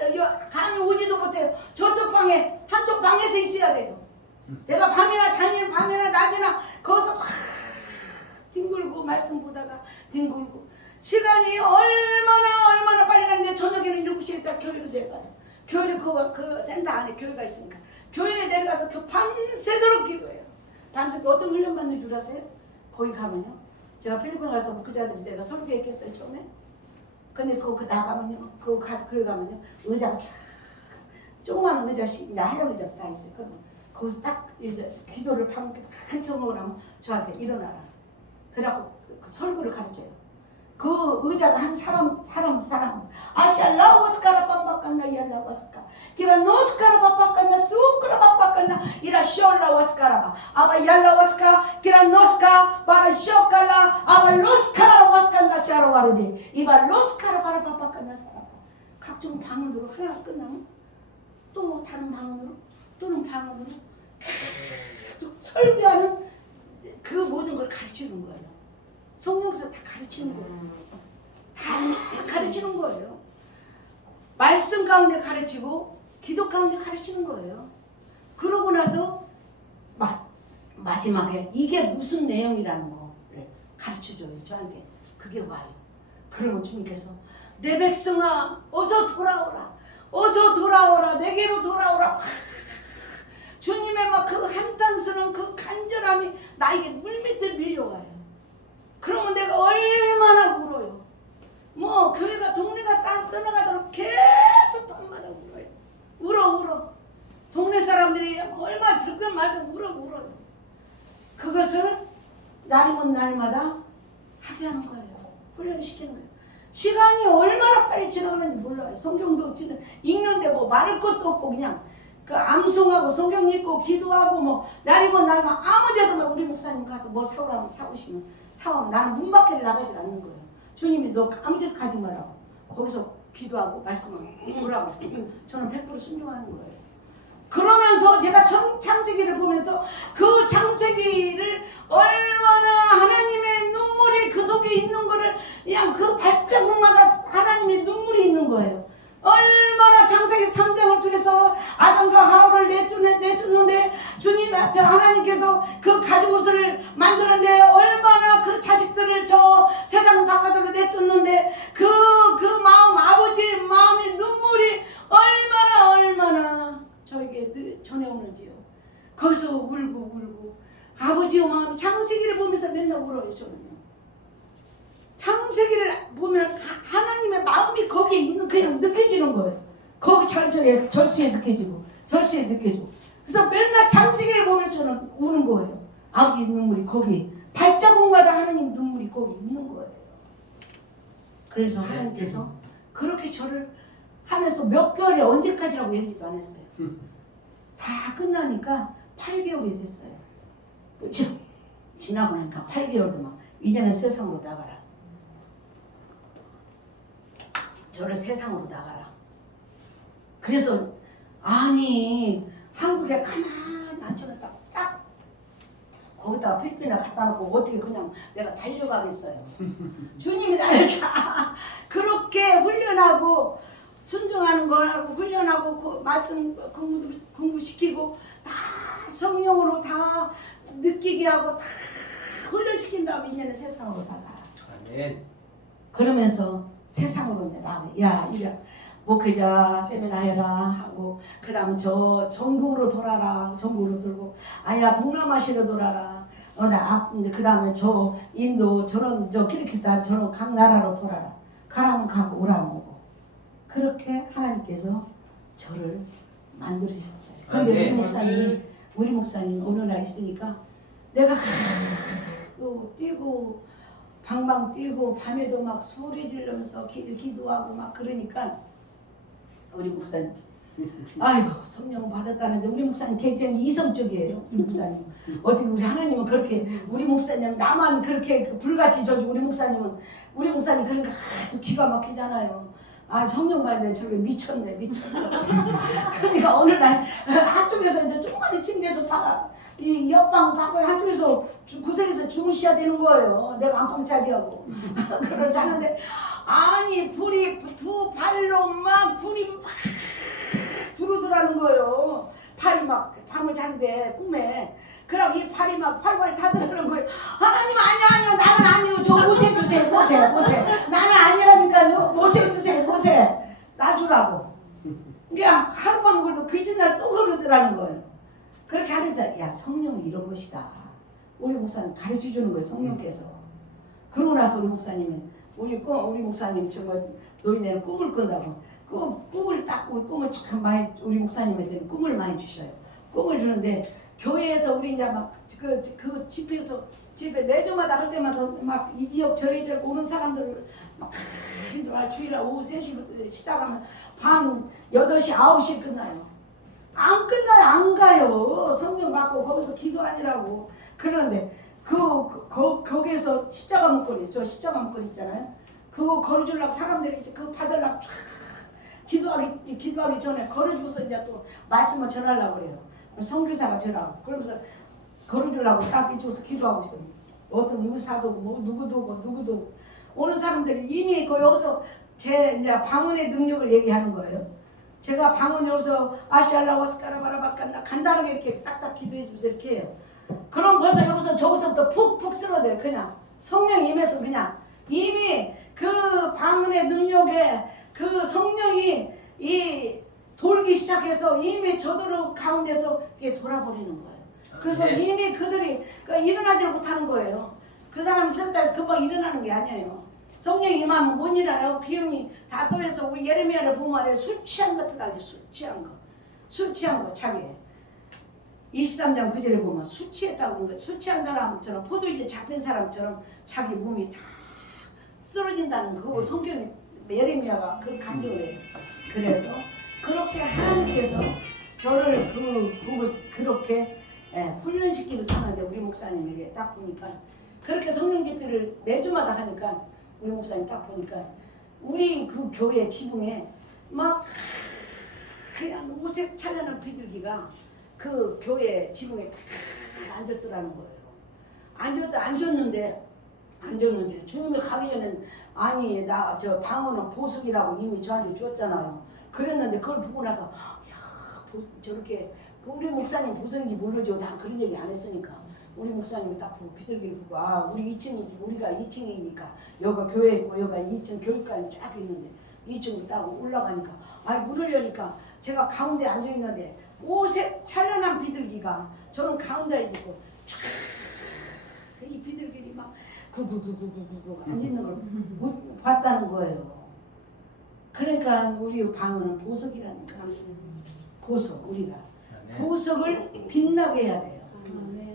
감이 오지도 못해요. 저쪽 방에 한쪽 방에서 있어야 돼요. 내가 밤이나 낮이나 거기서 막 뒹굴고 말씀 보다가 뒹굴고 시간이 얼마나 빨리 가는데 저녁에는 7시에 교회로 내려가요. 교회를 그 센터 안에 교회가 있으니까 교회에 내려가서 밤새도록 기도해요. 밤새 어떤 훈련 받는 줄 아세요? 거기 가면요. 제가 필리핀 가서 목회자들이 내가 설교했겠어요 처음에. 근데 그거 나가면요, 그거 가서 교회 가면요, 의자가 쫙 조그마한 의자씩 하얀 의자가 다 있어요. 그러면 거기서 딱 기도를 밤새 한참 먹으라면 저한테 일어나라. 그래갖고 그 설교를 가르쳐요. 그 의자가 한 사람 아샬라오스카라 빰바깐나 yar라오스카 기라 노스카라 빰바깐나 수크라 빰바깐나 이라 숄라오스카라바 아바 yar라오스카 기라 노스카 바라 쇼칼라 아바 로스카라 와스칸나 샤라와르비 이바 로스카라 바라 빰바깐나 사라바 각종 방언으로 하나가 끝나면 또 다른 방언으로 또는 방언으로 계속 설교하는 그 모든 걸 가르치는 거예요. 성령께서 다 가르치는 거예요. 다 가르치는 거예요. 말씀 가운데 가르치고 기도 가운데 가르치는 거예요. 그러고 나서 마지막에 이게 무슨 내용이라는 거를 가르쳐줘요. 저한테 그게 와요. 그러면 주님께서 내 백성아 어서 돌아오라 내게로 돌아오라. 주님의 막 그 한탄스러운 그 간절함이 나에게 물밑을 밀려와요. 그러면 내가 얼마나 울어요. 뭐 교회가 동네가 딱 떠나가도록 계속 밤마다 울어요. 울어. 동네 사람들이 얼마나 들건 말든 울어요. 그것을 날이면 날마다 하게 하는 거예요. 훈련을 시키는 거예요. 시간이 얼마나 빨리 지나가는지 몰라요. 성경도 읽는데 뭐 말할 것도 없고 그냥 그 암송하고 성경 읽고 기도하고 뭐 날이고 날만 아무데도 막 우리 목사님 가서 뭐 사오라면 사오시면 사오면 나는 문 밖에 나가질 않는 거예요. 주님이 너 아무데도 가지 말라고 거기서 기도하고 말씀을 오라고 했어요. 저는 100% 순종하는 거예요. 그러면서 제가 창세기를 보면서 그 창세기를 얼마나 하나님의 눈물이 그 속에 있는 거를 그냥 그 발자국마다 하나님의 눈물이 있는 거예요. 얼마나 창세기 3장을 통해서 아담과 하와를 내주는데 주님, 하나님께서 그 가죽옷을 만드는데 얼마나 그 자식들을 저 세상 바깥으로 내쫓는데 그 마음, 아버지의 마음의 눈물이 얼마나 저에게 전해오는지요. 거기서 울고 아버지의 마음이 창세기를 보면서 맨날 울어요. 저는요. 창세기를 보면 하나님의 마음이 거기에 있는 그냥 느껴지는 거예요. 거기 절수에 느껴지고 절수에 느껴지고 그래서 맨날 창세기를 보면서 저는 우는 거예요. 아버지 눈물이 거기 발자국마다 하나님 눈물이 거기 있는 거예요. 그래서 하나님께서 그렇게 저를 하면서 몇 개월에 언제까지라고 얘기도 안 했어요. 다 끝나니까 8개월이 됐어요. 그렇죠? 지나고 나니까 8개월도 막 이제는 세상으로 나가라. 저를 세상으로 나가라. 그래서 아니 한국에 가만히 앉혀놨다가 딱 거기다가 필리핀에 갖다 놓고 어떻게 그냥 내가 달려가겠어요. 주님이 나를 다 그렇게 훈련하고 순종하는 거 하고 훈련하고 그 말씀 공부시키고 다 성령으로 다 느끼게 하고 다 훈련시킨 다음에 이제는 세상으로 나가. 아멘. 그러면서 세상으로 이제 나가. 야, 이제 목회자 세미나 해라 하고 그다음 저 전국으로 돌아라. 전국으로 돌고 아야 동남아시아로 돌아라. 그다음에 저 인도 저런 저 키르기스탄 저런 각 나라로 돌아라. 가라면 가고 오라면 오고. 그렇게 하나님께서 저를 만들으셨어요. 그런데 우리 목사님 어느 날 있으니까 내가 또 뛰고 방방 뛰고 밤에도 막 소리 지르면서 기도하고 막 그러니까 우리 목사님 아이고 성령 받았다는데 우리 목사님 굉장히 이성적이에요. 우리 목사님 어떻게 우리 하나님은 그렇게 우리 목사님 나만 그렇게 불같이 져주고 우리 목사님 그러니까 또 기가 막히잖아요. 아 성령 받는데 저게 미쳤어. 그러니까 어느 날 한쪽에서 이제 조그마한 침대에서 이 옆방 바꿔 한쪽에서 구석에서 주무셔야 되는 거예요. 내가 안방 차지하고 그러지 않은데 아니 불이 두 발로 막 불이 막 두루두라는 거예요. 팔이 막 밤을 자는데 꿈에 그럼 이 팔이 막 활활 타들어가는 거예요. 하나님 아니요 나는 아니요 저 모세 주세요 모세 나는 아니라니까요 모세 놔주라고. 그러니까 하루만 그래도 그 이튿날 또 그러더라는 거예요. 그렇게 하면서 야 성령은 이런 것이다. 우리 목사님 가르쳐주는 거예요. 성령께서. 그러고 나서 우리 목사님이 우리 목사님 정말 노인네는 꿈을 꾼다고 꿈을 참 많이 우리 목사님한테는 꿈을 많이 주셔요. 꿈을 주는데 교회에서 우리 이제 막 그 집회에서 집에 내주마다 할 때마다 막 이 지역 저 지역 오는 사람들 막 주일날 오후 3시부터 시작하면 밤 8시 9시 끝나요. 안 끝나요. 안 가요. 성령 받고 거기서 기도하니라고. 그런데 거기서 십자가 목걸이 저 십자가 목걸이 있잖아요. 그거 걸어주려고 사람들이 그거 받으려고 기도하기 전에 걸어주고서 이제 또 말씀을 전하려고 그래요. 선교사가 되라고. 그러면서 걸어주려고 딱 이쪽에서 기도하고 있습니다. 어떤 의사도 뭐 누구도 오는 사람들이 이미 여기서 제 이제 방언의 능력을 얘기하는 거예요. 제가 방언 여기서 아시알라와스카라바라바칸나 간단하게 이렇게 딱딱 기도해 주면서 이렇게 해요. 그럼 벌써 여기서 저기서부터 푹푹 쓸어대요. 그냥 성령 임해서 그냥 이미 그 방언의 능력에 그 성령이 이 돌기 시작해서 이미 저들 가운데서 이게 돌아버리는 거예요. 그래서 이미 그들이 일어나지를 못하는 거예요. 그 사람이 썼다 해서 금방 일어나는 게 아니에요. 성령이 임하면 못 일어나요. 기운이 다 떨어져서 우리 예레미야를 보면 술 취한 것 같다. 술 취한 거 자기 23장 9절에 보면 술 취했다고 그런 거예요. 술 취한 사람처럼 포도주에 잡힌 사람처럼 자기 몸이 다 쓰러진다는 그 성경에 예레미야가 그걸 강조를 해요. 그래서 그렇게 하나님께서 저를 그렇게 훈련시키고 사는데 우리 목사님에게 딱 보니까 그렇게 성령 집회를 매주마다 하니까 우리 목사님 딱 보니까 우리 그 교회 지붕에 막 그냥 오색 찬란한 비둘기가 그 교회 지붕에 딱 앉았더라는 거예요. 앉았는데 주님이 가기 전엔 아니 나 저 방언은 보석이라고 이미 저한테 주었잖아요. 그랬는데 그걸 보고 나서 야 저렇게 그 우리 목사님 보석인지 모르죠. 다 그런 얘기 안 했으니까 우리 목사님이 딱 보고 비둘기를 보고 아 우리 2층이지 우리가 2층이니까 여기가 교회 있고 여기가 2층 교육관이 쫙 있는데 2층으로 딱 올라가니까 아니 물 흘려니까 제가 가운데 앉아 있는데 오색 찬란한 비둘기가 저는 가운데에 있고 이 비둘기들이 막 구구구구구구 앉아 있는 걸 봤다는 거예요. 그러니까 우리 방언은 보석이라니까. 보석 우리가 보석을 빛나게 해야 돼요.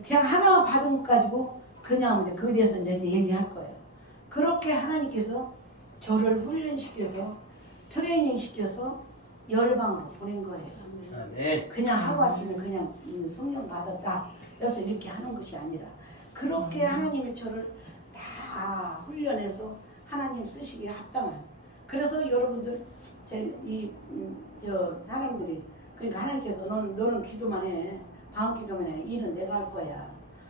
그냥 하나 받은 것 가지고 그냥 그에 대해서 이제 얘기할 거예요. 그렇게 하나님께서 저를 훈련시켜서 트레이닝 시켜서 열방으로 보낸 거예요. 그냥 하루아침에 그냥 성령 받았다 그래서 이렇게 하는 것이 아니라 그렇게 하나님이 저를 다 훈련해서 하나님 쓰시기에 합당한. 그래서 여러분들 저 사람들이 그러니까 하나님께서 너는 기도만 해. 방언 기도만 해. 일은 내가 할 거야.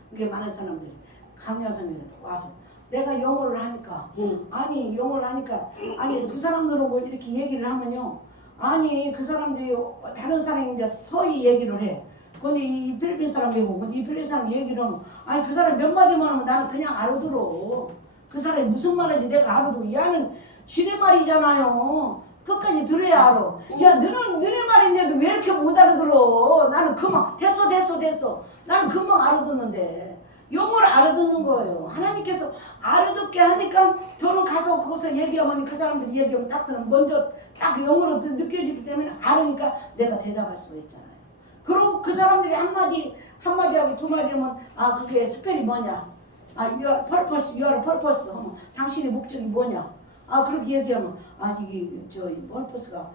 그게 많은 사람들이 강요성에 와서 내가 영어를 하니까 아니 영어를 하니까 아니 그 사람들하고 뭐 이렇게 얘기를 하면요. 아니 그 사람들이 다른 사람이 이제 서희 얘기를 해. 근데 이 필리핀 사람이 보고 이 필리핀 사람 얘기를 하면 아니 그 사람 몇 마디만 하면 나는 그냥 알아들어. 그 사람이 무슨 말인지 내가 알아들어. 야는 지네 말이잖아요. 끝까지 들어야 알아. 야 너네 말인데도 왜 이렇게 못 알아들어. 나는 금방 됐어. 나는 금방 알아듣는데 영어를 알아듣는 거예요. 하나님께서 알아듣게 하니까 저는 가서 거기서 얘기하면 그 사람들이 얘기하면 딱 들으면 먼저 딱 영어로 느껴지기 때문에 알으니까 내가 대답할 수가 있잖아요. 그리고 그 사람들이 한마디 하고 두 마디 하면 아 그게 스펠이 뭐냐. 아 your purpose 하면 당신의 목적이 뭐냐. 아 그렇게 얘기하면 아 이게 저 purpose가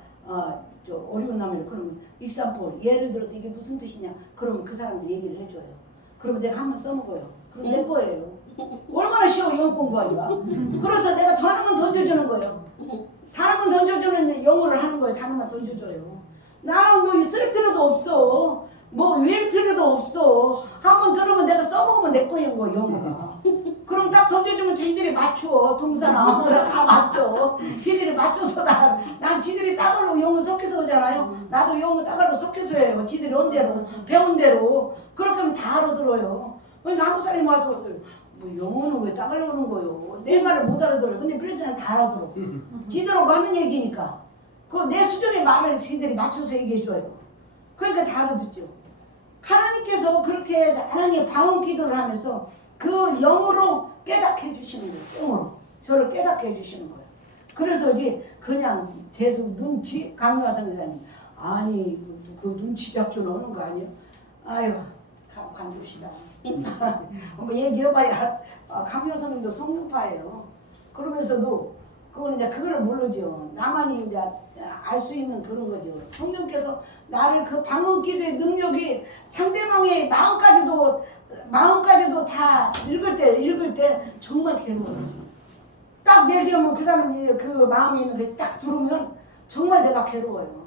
저 어려운 나면 그러면 example 예를 들어서 이게 무슨 뜻이냐. 그러면 그 사람들이 얘기를 해줘요. 그러면 내가 한번 써먹어요. 그럼 내 거예요. 얼마나 쉬워 영어 공부하기가. 그래서 내가 단어만 던져주는 거예요. 단어만 던져주는 영어를 하는 거예요. 단어만 던져줘요. 나는 뭐 쓸 필요도 없어. 뭐 외울 필요도 없어. 한번 들으면 내가 써먹으면 내 거인 거 영어가. 그럼 딱 던져주면 지들이 맞춰. 동사나 뭐라 다 맞춰. 지들이 맞춰서 난 지들이 따갈로 영어 섞여서 오잖아요. 나도 영어 따갈로 섞여서 해요. 지들이 온 대로 배운 대로. 그렇게 하면 다 알아들어요. 한국 사람이 와서 뭐 영어는 왜 따갈로 오는 거요. 내 말을 못 알아들어요. 근데 필리핀은 다 알아들어. 지들하고 하는 얘기니까. 그 내 수준의 말을 지들이 맞춰서 얘기해줘요. 그러니까 다 알아듣죠. 하나님께서 그렇게 하나님의 방언 기도를 하면서 그 영으로 깨닫게 해주시는 거예요. 영으로 저를 깨닫게 해주시는 거예요. 그래서 이제 그냥 계속 눈치 강요하선 기사님 아니 그 눈치 잡죠 오는 거 아니에요? 아유 관두시다. 한번 얘기해봐야 강요선님도 성령파예요. 그러면서도 그거는 이제 그거를 모르죠. 나만이 이제 알 수 있는 그런 거죠. 성령께서 나를 그 방언 기도의 능력이 상대방의 마음까지도 다 읽을 때 정말 괴로워요. 딱 얘기하면 그 사람이 그 마음에 있는 게 딱 들으면 정말 내가 괴로워요.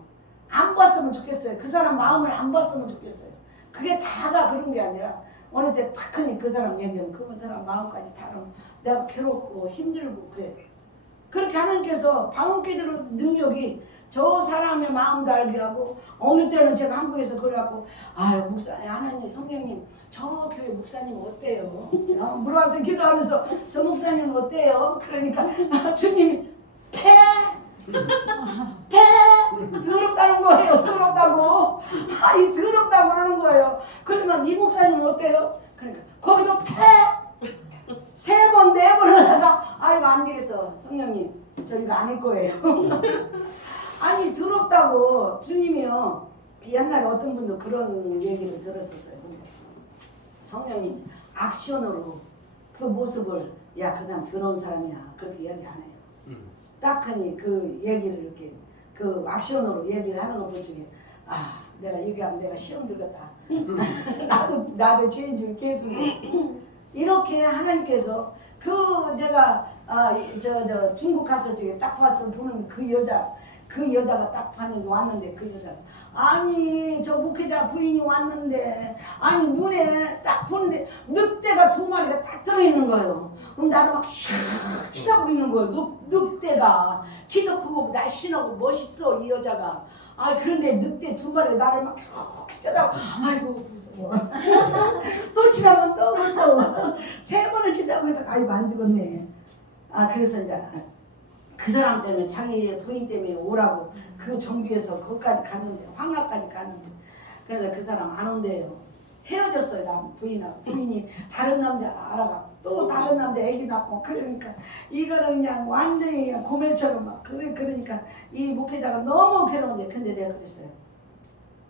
안 봤으면 좋겠어요. 그 사람 마음을 안 봤으면 좋겠어요. 그게 다가 그런 게 아니라 어느 때 딱 하니 그 사람 얘기하면 그 사람 마음까지 다루면 내가 괴롭고 힘들고 그래. 그렇게 하나님께서 방언 기도의 능력이 저 사람의 마음도 알게 하고 어느 때는 제가 한국에서 그래갖고 아유 목사님 하나님 성령님 저 교회 목사님 어때요? 물어와서 기도하면서 저 목사님 어때요? 그러니까 주님이 더럽다는 거예요. 더럽다고 이 더럽다고 그러는 거예요. 그러면 이 목사님 어때요? 그러니까 거기도 세 번, 네 번 하다가 아이고 안 되겠어. 성령님 저희가 안 올 거예요. 아니 더럽다고 주님이요. 옛날에 어떤 분도 그런 얘기를 들었었어요. 성령님 액션으로 그 모습을 야, 그 사람 더러운 사람이야. 그렇게 얘기 안 해요. 음. 딱하니 그 얘기를 이렇게 그 액션으로 얘기를 하는 것 중에 아, 내가 얘기하면 내가 시험 들겠다. 나도 죄인 중에 개수인데 이렇게 하나님께서 그 제가 저 중국 갔을 적에 딱 봤어 보는 그 여자가 딱 봤는데 왔는데 그 여자가 아니 저 목회자 부인이 왔는데 아니 눈에 딱 보는데 늑대가 2마리가 딱 들어있는 거예요. 그럼 나를 막 샥 치다보고 있는 거예요. 늑대가 키도 크고 날씬하고 멋있어 이 여자가. 아 그런데 늑대 2마리가 나를 막 이렇게 쳐다보고 아이고 무서워. 또 치다보면 또 무서워. 3번을 치다보면 아이고 안 되겠네. 아 그래서 이제 그 사람 때문에 자기 부인 때문에 오라고 그 정비에서 거기까지 갔는데 황락까지 갔는데 그래서 그 사람 안 온대요. 헤어졌어요. 남 부인하고 부인이 다른 남자 알아가고 또 다른 남자 애기 낳고 그러니까 이거는 그냥 완전히 그냥 고멜처럼 막 그러니까 이 목회자가 너무 괴로운데 근데 내가 그랬어요.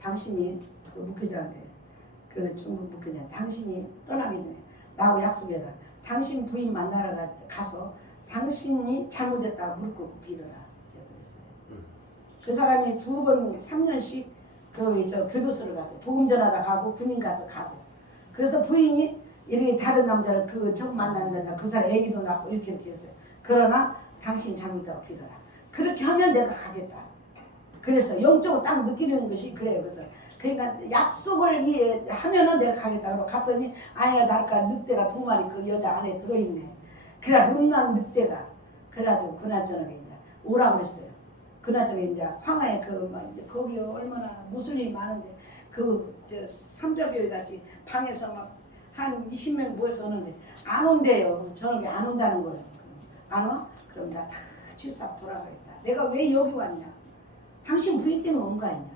당신이 그 목회자한테 그 중국 목회자 당신이 떠나기 전에 나하고 약속해라. 당신 부인 만나러 가서 당신이 잘못했다고 무릎 꿇고 빌어라. 제가 그랬어요. 그 사람이 2번 3년씩 저 교도소를 갔어요. 복음 전하다 가고 군인 가서 가고. 그래서 부인이 이렇게 다른 남자를 저 만나는 남자 그 사람 애기도 낳고 이렇게 했어요. 그러나 당신 잘못했다고 빌어라. 그렇게 하면 내가 가겠다. 그래서 영적으로 딱 느끼는 것이 그래요. 그래서 그러니까 약속을 하면은 내가 가겠다. 그러고 갔더니 아니나 다를까 늑대가 2마리 그 여자 안에 들어있네. 그래 음란 늑대가 그래가지고 그나저나 이제 오라 그랬어요. 그나저나 이제 황하에 거기 얼마나 무슬림이 많은데 저 삼자교회 같이 방에서 막 한 20명 모여서 오는데 안 온대요. 저녁에 안 온다는 거예요. 안 와? 그럼 나 다 출사 돌아가겠다. 내가 왜 여기 왔냐? 당신 부인 때문에 온 거 아니냐?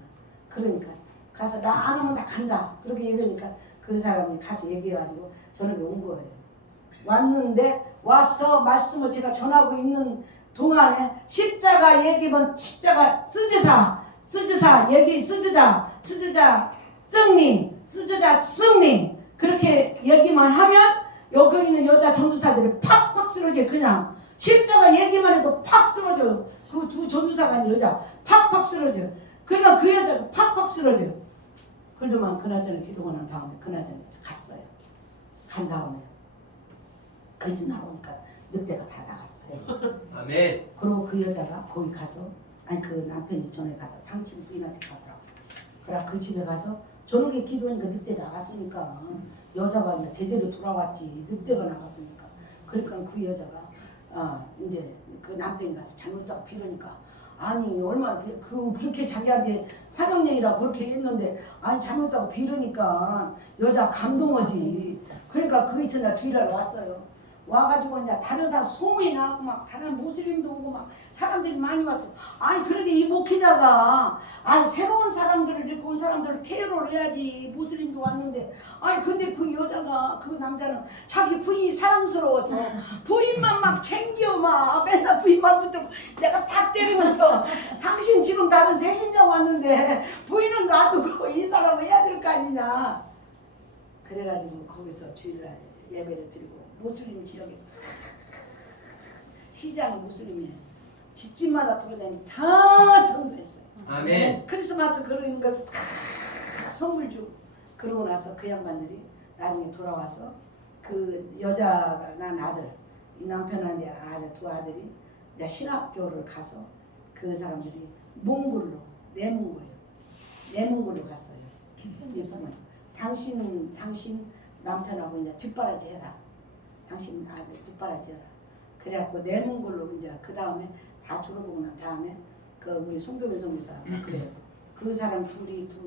그러니까 가서 나 안 오면 나 간다. 그렇게 얘기하니까 그 사람이 가서 얘기해가지고 저녁에 온 거예요. 왔는데 와서 말씀을 제가 전하고 있는 동안에 십자가 얘기면 십자가 쓰주사 얘기 쓰주자 정리 쓰주자 승리 그렇게 얘기만 하면 여기 있는 여자 전도사들이 팍팍 쓰러져. 그냥 십자가 얘기만 해도 팍 쓰러져요. 그 2 전도사가 아닌 여자 팍팍 쓰러져요. 그러면 그 여자도 팍팍 쓰러져요. 그러더만 그나저나 기도가 난 다음에 그나저나 갔어요. 간 다음에 그 집 나오니까 늑대가 다 나갔어요. 아멘. 그리고 그 여자가 거기 가서 그 남편이 전에 가서 당신 부인한테 가보라고. 그래 그 집에 가서 저녁에 기도하니까 늑대 나갔으니까 여자가 이제 제대로 돌아왔지. 늑대가 나갔으니까. 그러니까 그 여자가 이제 그 남편이 가서 잘못하고 빌으니까 아니 얼마나 그렇게 자기한테 화정령이라고 그렇게 했는데 아니 잘못하고 빌으니까 여자 감동하지. 그러니까 그 이튿날 주일날 왔어요. 와가지고 이제 다른 사람 소문이 나고 막 다른 모슬림도 오고 막 사람들이 많이 왔어. 아니 그런데 이 목회자가 새로운 사람들을 이렇게 온 사람들을 케어를 해야지. 모슬림도 왔는데 근데 그 여자가 그 남자는 자기 부인이 사랑스러워서 부인만 막 챙겨 막 맨날 부인만 붙들고 내가 탁 때리면서 당신 지금 다른 새신자 왔는데 부인은 놔두고 이 사람을 해야 될 거 아니냐. 그래가지고 거기서 주일날 예배를 드리고 무슬림 지역에 시장은 무슬림이에요. 집집마다 돌아다니면서 다 전도했어요. 아멘. 크리스마스 그런 것도 다 선물 주고 그러고 나서 그 양반들이 나중에 돌아와서 그 여자가 난 아들 이 남편한테 아들 2 아들이 이제 신학교를 가서 그 사람들이 몽골로 내몽골로 갔어요. 당신 남편하고 이제 뒷바라지 해라. 당신 아들 뒷바라지 해라. 그래갖고 내몽골로 이제 그 다음에 다 졸업하고 난 다음에 그 우리 송도민 성교사 그래요. 그 사람 두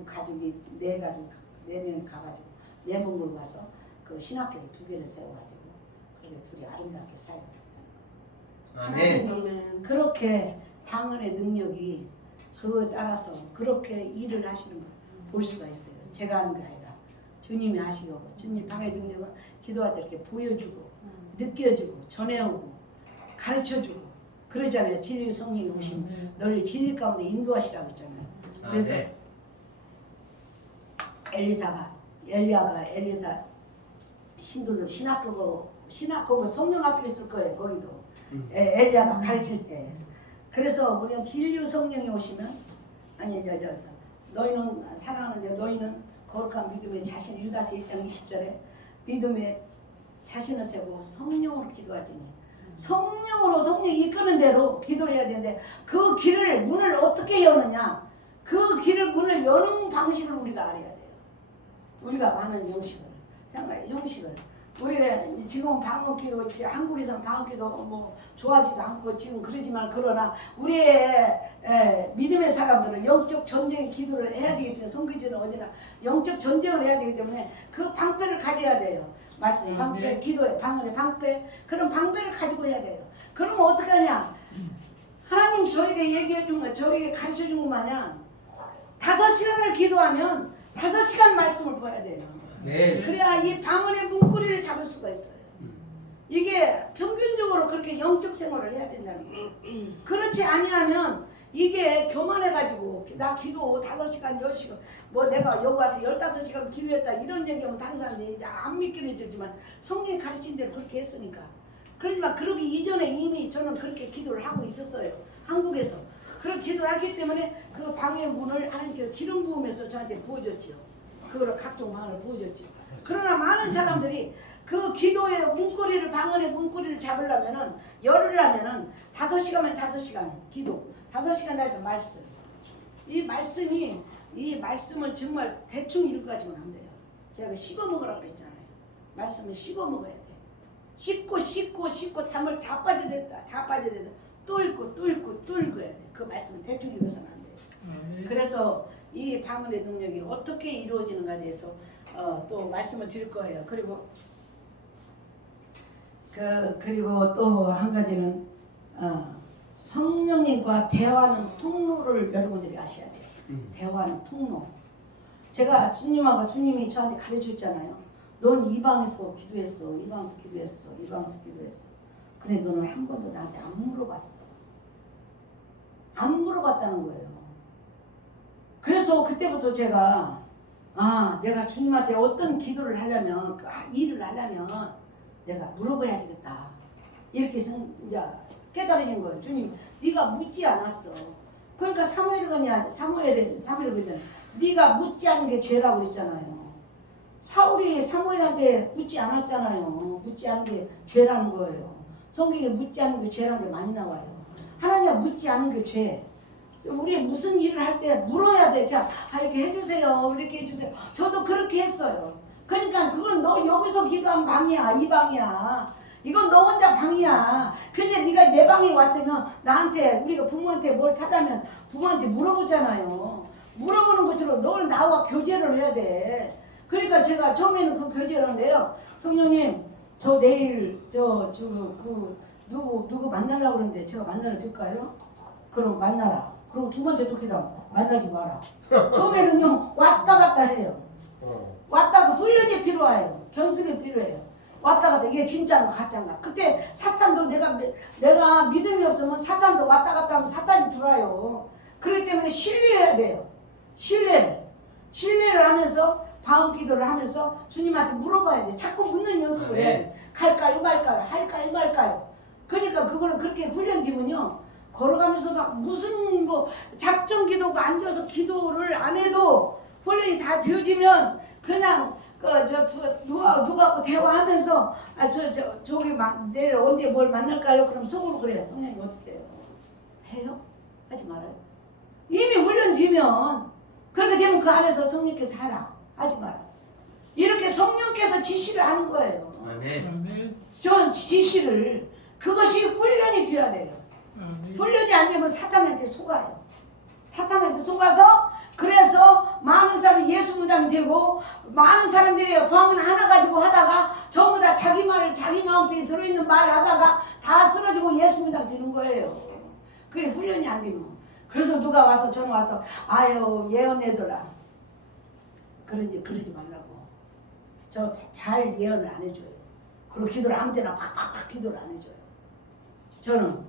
가족이 4명이 가가지고 내몽골 가서 그 신학교를 2개를 세워가지고 그렇게 둘이 아름답게 살고. 아멘. 그렇게 방언의 능력이 그거에 따라서 그렇게 일을 하시는 걸 볼 수가 있어요. 제가 하는 게 아니라 주님이 하시고 주님 방언의 능력을 기도할 때 이렇게 보여주고 느껴주고 전해오고 가르쳐주고 그러잖아요. 진리 성령 오시면 너를 진리 가운데 인도하시라고 했잖아요. 그래서 엘리야가 신도들 신학교 신학 거기 성령 학교 있을 거예요. 거기도 엘리야가 가르칠 때. 그래서 우리가 진류 성령이 오시면 아니 너희는 사랑하는데 너희는 거룩한 믿음의 자신 유다서 1장 20절에 믿음의 자신을 세고 성령으로 기도하지니 성령으로 성령이 이끄는 대로 기도를 해야 되는데 그 길을 문을 어떻게 여느냐 그 길을 문을 여는 방식을 우리가 알아야 돼요. 우리가 많은 형식을 우리가 지금 방언기도 있지 한국에서는 방언기도 뭐 좋아하지도 않고 지금 그러지만 그러나 우리의 믿음의 사람들은 영적 전쟁의 기도를 해야 되기 때문에 성기지는 어디나 영적 전쟁을 해야 되기 때문에 그 방패를 가져야 돼요. 말씀 방패 기도의 방언의 방패 그런 방패를 가지고 해야 돼요. 그러면 어떻게 하냐 하나님 저에게 얘기해 준 거 저에게 가르쳐 준 거 마냥 5시간을 기도하면 5시간 말씀을 봐야 돼요. 네. 그래야 이 방언의 문고리를 잡을 수가 있어요. 이게 평균적으로 그렇게 영적 생활을 해야 된다는 거예요. 그렇지 아니하면 이게 교만해가지고 나 기도 5시간 10시간 뭐 내가 여기 와서 15시간 기도했다 이런 얘기하면 다른 사람들이 안 믿기는 되지만 성령이 가르친 대로 그렇게 했으니까 그러지만 그러기 이전에 이미 저는 그렇게 기도를 하고 있었어요. 한국에서 그런 기도를 하기 때문에 그 방의 문을 하나님께서 기름 부음에서 저한테 부어줬죠. 그걸 각종 방언을 부어줬죠. 그러나 많은 사람들이 그 기도의 문고리를 방언의 문고리를 잡으려면은 열으려면은 5시간면 5시간 기도 5시간 나도 말씀 이 말씀을 정말 대충 읽고 가지고는 안 돼요. 제가 씹어 먹으라고 그랬잖아요. 말씀을 씹어 먹어야 돼. 씹고 담을 다 빠져냈다 또 읽고 또 읽어야 돼. 그 말씀을 대충 읽어서는 안 돼요. 그래서 이 방언의 능력이 어떻게 이루어지는가에 대해서 또 말씀을 드릴 거예요. 그리고 또 한 가지는 성령님과 대화하는 통로를 여러분들이 아셔야 돼요. 대화하는 통로. 제가 주님이 저한테 가르쳐줬잖아요. 넌 이 방에서 기도했어. 이 방에서 기도했어. 이 방에서 기도했어. 그래 너는 한 번도 나한테 안 물어봤어. 안 물어봤다는 거예요. 그래서 그때부터 제가 내가 주님한테 어떤 기도를 하려면 일을 하려면 내가 물어봐야 되겠다. 이렇게 이제 깨달아진 거예요. 주님, 네가 묻지 않았어. 그러니까 사무엘이 그랬잖아요. 네가 묻지 않은 게 죄라고 그랬잖아요. 사울이 사무엘한테 묻지 않았잖아요. 묻지 않은 게 죄라는 거예요. 성경에 묻지 않은 게 죄라는 게 많이 나와요. 하나님 묻지 않은 게 죄. 우리 무슨 일을 할 때 물어야 돼. 그냥 이렇게 해주세요. 이렇게 해주세요. 저도 그렇게 했어요. 그러니까 그건 너 여기서 기도한 방이야. 이 방이야. 이건 너 혼자 방이야. 근데 네가 내 방에 왔으면 나한테 우리가 부모한테 뭘 타려면 부모한테 물어보잖아요. 물어보는 것처럼 너는 나와 교제를 해야 돼. 그러니까 제가 처음에는 그 교제를 하는데요. 성령님 저 내일 누구 만나려고 그러는데 제가 만나러 될까요? 그럼 만나라. 그리고 두 번째 또 기도 만나지 마라. 처음에는요 왔다 갔다 해요. 왔다가 훈련이 필요해요. 견습이 필요해요. 왔다 갔다 이게 진짜인가 가짜인가. 그때 사탄도 내가 믿음이 없으면 사탄도 왔다 갔다 하면 사탄이 들어와요. 그렇기 때문에 신뢰해야 돼요. 신뢰를 하면서 방언 기도를 하면서 주님한테 물어봐야 돼. 자꾸 묻는 연습을 해야 돼. 갈까요 말까요? 할까요 말까요? 그러니까 그거는 그렇게 훈련 뒤면요 걸어가면서 막 무슨 뭐 작정 기도가 앉아서 기도를 안 해도 훈련이 다 되어지면 그냥 누가 대화하면서 저기 내일 언제 뭘 만날까요? 그럼 속으로 그래요. 성령님 어떻게 해요? 해요? 하지 말아요. 이미 훈련 뒤면 그렇게 되면 그 안에서 성령께서 하라. 하지 마라. 이렇게 성령께서 지시를 하는 거예요. 아멘. 저 지시를 그것이 훈련이 돼야 돼요. 훈련이 안 되면 사탄한테 속아요. 사탄한테 속아서 그래서 많은 사람이 예수 무당이 되고 많은 사람들이 방언 하나 가지고 하다가 전부 다 자기 마음속에 들어있는 말을 하다가 다 쓰러지고 예수 무당 되는 거예요. 그게 훈련이 안 되면. 그래서 누가 와서 저는 와서 아유 예언해더라. 그러지 말라고. 저 잘 예언을 안 해줘요. 그리고 기도를 아무 데나 팍팍팍 기도를 안 해줘요. 저는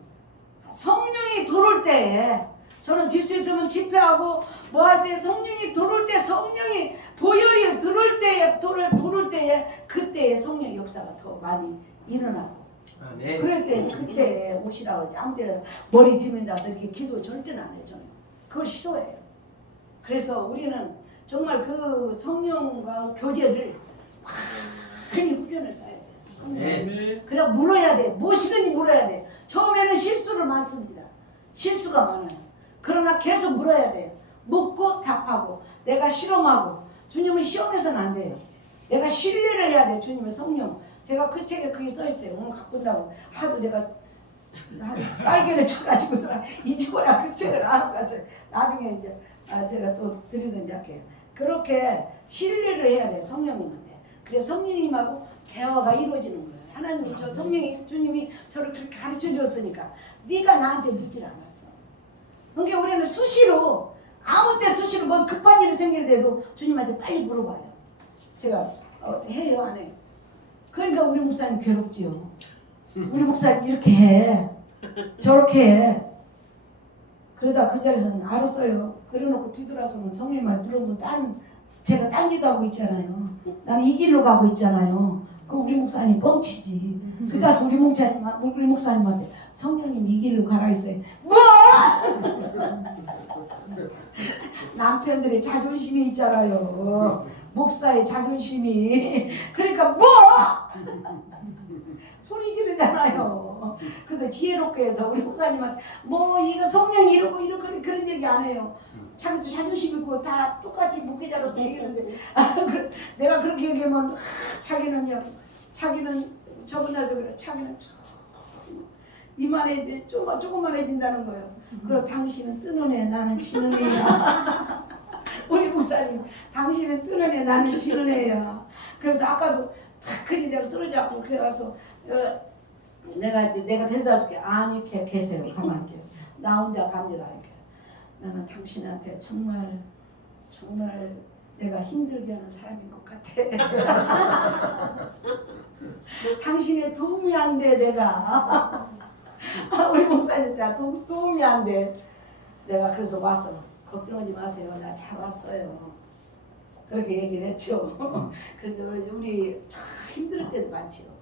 성령이 들어올 때에 저는 뒷수 있으면 집회하고 뭐 할 때 성령이 들어올 때 성령이 보혈이 들어올 때에 그때에 성령 역사가 더 많이 일어나고. 아, 네. 그럴 때 그때 오시라고 하지. 아무 때나 머리 뒤면다서 이렇게 기도 절대는 안 해요. 저는 그걸 싫어해요. 그래서 우리는 정말 그 성령과 교제를 많이 훈련을 쌓아야 돼요. 네. 그냥 물어야 돼. 무엇이든지 물어야 돼. 처음에는 실수를 많습니다. 실수가 많아요. 그러나 계속 물어야 돼. 묻고 답하고 내가 실험하고. 주님은 시험해서는 안 돼요. 내가 신뢰를 해야 돼. 주님의 성령. 제가 그 책에 그게 써 있어요. 오늘 갖고 온다고 하도 내가 딸기를 쳐가지고 잊어버려 그 책을 안 가서 나중에 이제 제가 또 드리든지 할게요. 그렇게 신뢰를 해야 돼요. 성령님한테. 그래서 성령님하고 대화가 이루어지는 거예요. 하나님이 저 성령이 주님이 저를 그렇게 가르쳐 줬으니까 네가 나한테 묻질 않았어. 그러니까 우리는 수시로 아무 때 수시로 뭐 급한 일이 생길 때도 주님한테 빨리 물어봐요. 제가 해요 안 해요? 그러니까 우리 목사님 괴롭지요. 우리 목사님 이렇게 해 저렇게 해. 그러다 그 자리에서는 알았어요. 그래놓고 뒤돌아서는 성령 말 물어보면 제가 딴 기도 하고 있잖아요. 나는 이 길로 가고 있잖아요. 그럼 우리 목사님 뻥치지. 그다서 우리 목사님한테 성령님 이 길로 가라 했어요. 뭐? 남편들의 자존심이 있잖아요. 목사의 자존심이. 그러니까 뭐? 소리 지르잖아요. 근데 지혜롭게 해서 우리 목사님한테 뭐 이거 성령이 이러고 그런 얘기 안 해요. 자기도 자존심 있고 다 똑같이 목회자로서 얘기하는데 내가 그렇게 얘기하면 자기는 저번에도 그래. 자기는 이만해 조그만해진다는 거예요. 그리고 당신은 뜨는 애 나는 지는 애야. 우리 목사님 당신은 뜨는 애 나는 지는 애야. 그래서 아까도 탁 큰이 내가 쓰러져갖고 그래 가서 내가 데려다 줄게. 아니 계세요. 가만히 계세요. 나 혼자 갑니다. 이렇게. 나는 당신한테 정말 내가 힘들게 하는 사람인 것 같아. 당신의 도움이 안 돼 내가. 우리 목사님한테 도움이 안 돼. 내가 그래서 왔어. 걱정하지 마세요. 나 잘 왔어요. 그렇게 얘기를 했죠. 그런데 우리 참 힘들 때도 많지요.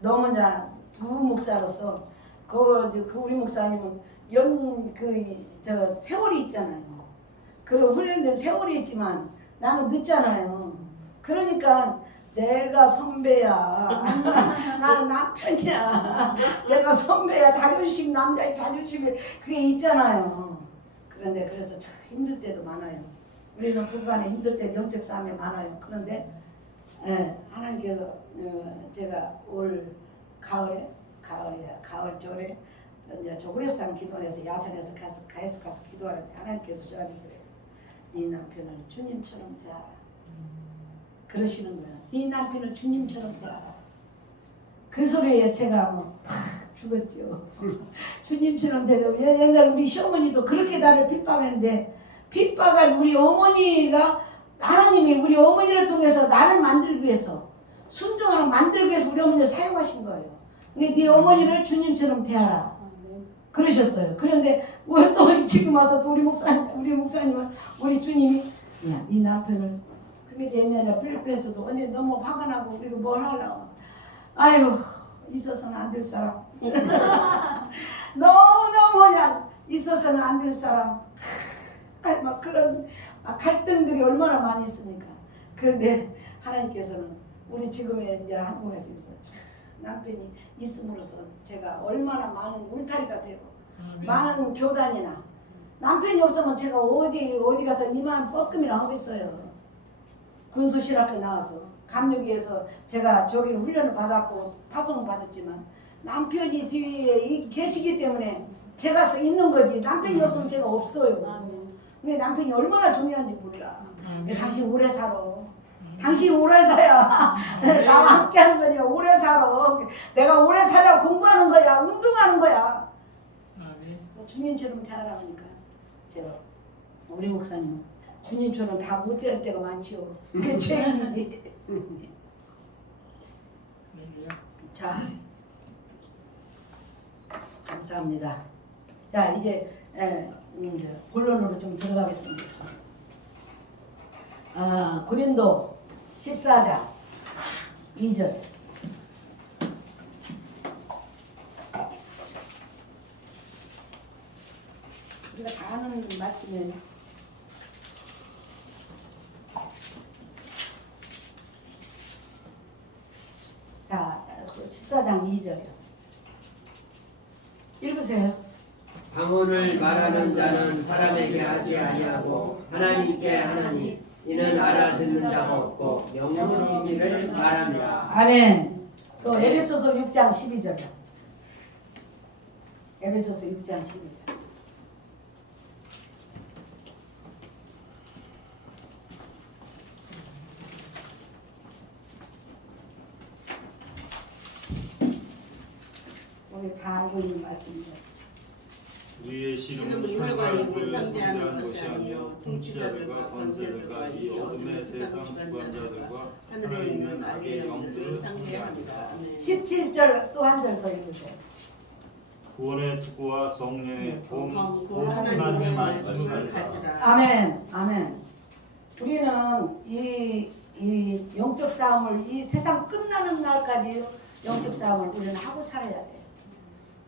너무나 두 목사로서 그 우리 목사님은 세월이 있잖아요. 그런 훈련된 세월이 있지만 나는 늦잖아요. 그러니까 내가 선배야. 나는 남편이야. 내가 선배야. 자존심, 남자의 자존심이 그게 있잖아요. 그런데 그래서 참 힘들 때도 많아요. 우리는 불간에 힘들 때 영적 싸움이 많아요. 그런데 하나님께서 제가 올 가을절에 이제 조그랩산 기도원에서 야산에서 가서 기도하는데 하나님께서 저한테 그래요. 네 남편을 주님처럼 대하라. 그러시는 거예요. 네 남편을 주님처럼 대하라. 그 소리에 제가 죽었죠. 주님처럼 대하라. 옛날 우리 시어머니도 그렇게 나를 핍박했는데 핍박한 우리 어머니가 하나님이 우리 어머니를 통해서 나를 만들기 위해서 순종하러 만들기 위해서 우리 어머니를 사용하신 거예요. 근데 네 어머니를 주님처럼 대하라. 그러셨어요. 그런데 왜 또 지금 와서 또 우리 목사님을 우리 주님이 야, 네 남편을 그게 옛날에 필리핀에서도 언제 너무 화가 나고 우리가 뭘 하려고 아이고 있어서는 안 될 사람 너무 그냥 있어서는 안 될 사람 막 그런 갈등들이 얼마나 많이 있습니까? 그런데 하나님께서는 우리 지금의 이제 한국에서 남편이 있음으로써 제가 얼마나 많은 울타리가 되고 많은 교단이나 남편이 없으면 제가 어디 가서 이만 뻐끔이나 하고 있어요. 군수실학교 나와서 감독위에서 제가 저기를 훈련을 받았고 파송을 받았지만 남편이 뒤에 계시기 때문에 제가 있는 거지. 남편이 없으면 제가 없어요. 근데 남편이 얼마나 중요한지 몰라. 당신 오래 살아. 당신 오래 살아. 나와 함께 하는 거지. 오래 살아. 내가 오래 살아 공부하는 거야. 운동하는 거야. 주님처럼 대하라 하니까 제가 우리 목사님 주님처럼 다 못 될 때가 많지요. 그게 죄인이지. 자, 감사합니다. 자, 이제 본론으로 좀 들어가겠습니다. 고린도 14장 2절. 우리가 다 아는 말씀이에요. 자, 14장 2절이요. 읽으세요. 방언을 말하는 자는 사람에게 하지 아니하고 하나님께 하나니 이는 알아듣는 자가 없고 영혼의 비밀을 말합니다. 아멘. 또 에베소서 6장 12절이요. 에베소서 6장 12절. 우리 다 알고 있는 말씀이죠. 우리의 지금 신은 이물과 상하고 입을 상대하는 상대하는 것이 아니요 통치자들과 권세들과 이 어둠의 세상 주관자들과 하늘에 있는 악의 영들을 상대합니다. 17절 또 한 절 더 읽으세요. 구원의 특구와 성령의 봄 곧 하나님의 말씀을 가지라. 가지라. 아멘. 아멘. 우리는 이 영적 싸움을 이 세상 끝나는 날까지 영적 싸움을 우리는 하고 살아야 돼요.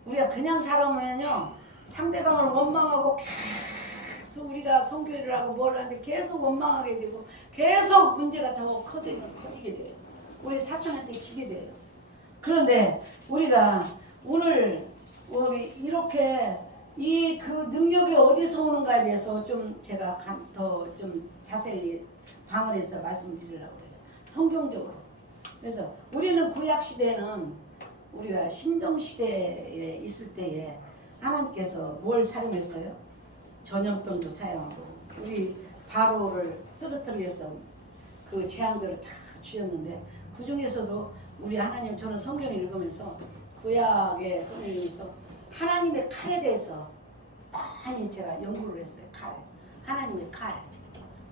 우리가 그냥 살아면요 상대방을 원망하고 계속 우리가 선교를 하고 뭘 하는데 계속 원망하게 되고 계속 문제가 더 커지게 돼요. 우리 사탄한테 지게 돼요. 그런데 우리가 오늘 우리 이렇게 이 그 능력이 어디서 오는가에 대해서 좀 제가 더 좀 자세히 방언해서 말씀드리려고 그래요. 성경적으로. 그래서 우리는 구약 시대는 우리가 신정 시대에 있을 때에 하나님께서 뭘 사용했어요? 전염병도 사용하고 우리 바로를 쓰러뜨리기 위해서 그 재앙들을 다 주셨는데 그 중에서도 우리 하나님 저는 성경을 읽으면서 구약의 성경을 읽으면서 하나님의 칼에 대해서 많이 제가 연구를 했어요. 칼. 하나님의 칼.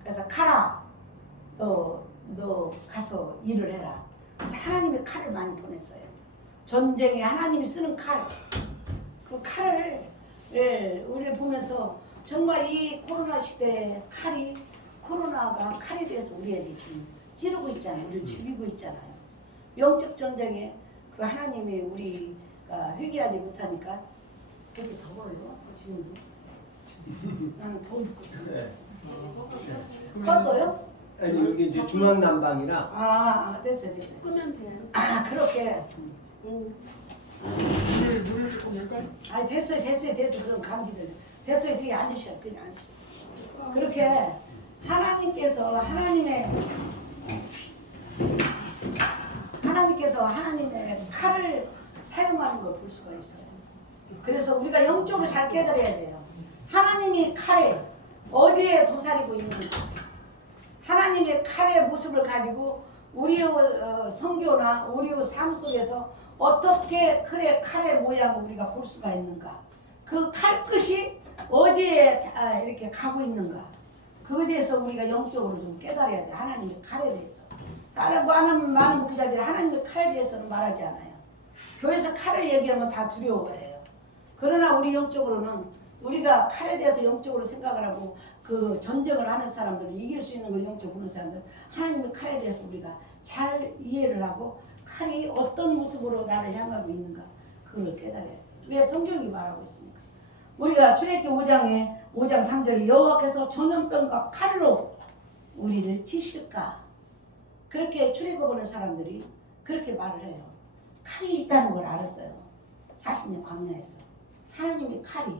그래서 칼아 너 가서 일을 해라. 그래서 하나님의 칼을 많이 보냈어요. 전쟁에 하나님이 쓰는 칼. 그 칼을 우리 보면서 정말 이 코로나 시대에 코로나가 칼에 대해서 우리에게 지금 찌르고 있잖아요. 우리를 죽이고 있잖아요. 영적 전쟁에 그 하나님이 우리가 회개하지 못하니까 되게 더워요. 지금도. 나는 더워 죽겠어요. 껐어요? 아니 여기 이제 중앙 난방이라 됐어요. 끄면 돼. 그렇게. 물을 조금 넣을까요? 됐어요. 그럼 감기들. 됐어요. 되게 앉으셔. 그냥 앉으셔. 그렇게 하나님께서 하나님의 칼을 사용하는 걸 볼 수가 있어요. 그래서 우리가 영적으로 잘 깨달아야 돼요. 하나님이 칼에 어디에 도사리고 있는가. 하나님의 칼의 모습을 가지고 우리의 성교나 우리의 삶 속에서 어떻게 칼의 모양을 우리가 볼 수가 있는가. 그 칼끝이 어디에 이렇게 가고 있는가. 그거에 대해서 우리가 영적으로 좀 깨달아야 돼. 하나님의 칼에 대해서. 많은 목사들이 하나님의 칼에 대해서는 말하지 않아요. 교회에서 칼을 얘기하면 다 두려워해요. 그러나 우리 영적으로는 우리가 칼에 대해서 영적으로 생각을 하고 그 전쟁을 하는 사람들은 이길 수 있는 걸 영적으로 보는 사람들은 하나님의 칼에 대해서 우리가 잘 이해를 하고 칼이 어떤 모습으로 나를 향하고 있는가 그걸 깨달아야 돼요. 왜 성경이 말하고 있습니까? 우리가 출애굽기 5장 3절에 여호와께서 전염병과 칼로 우리를 치실까? 그렇게 출애굽하는 사람들이 그렇게 말을 해요. 칼이 있다는 걸 알았어요. 40년 광야에서. 하나님의 칼이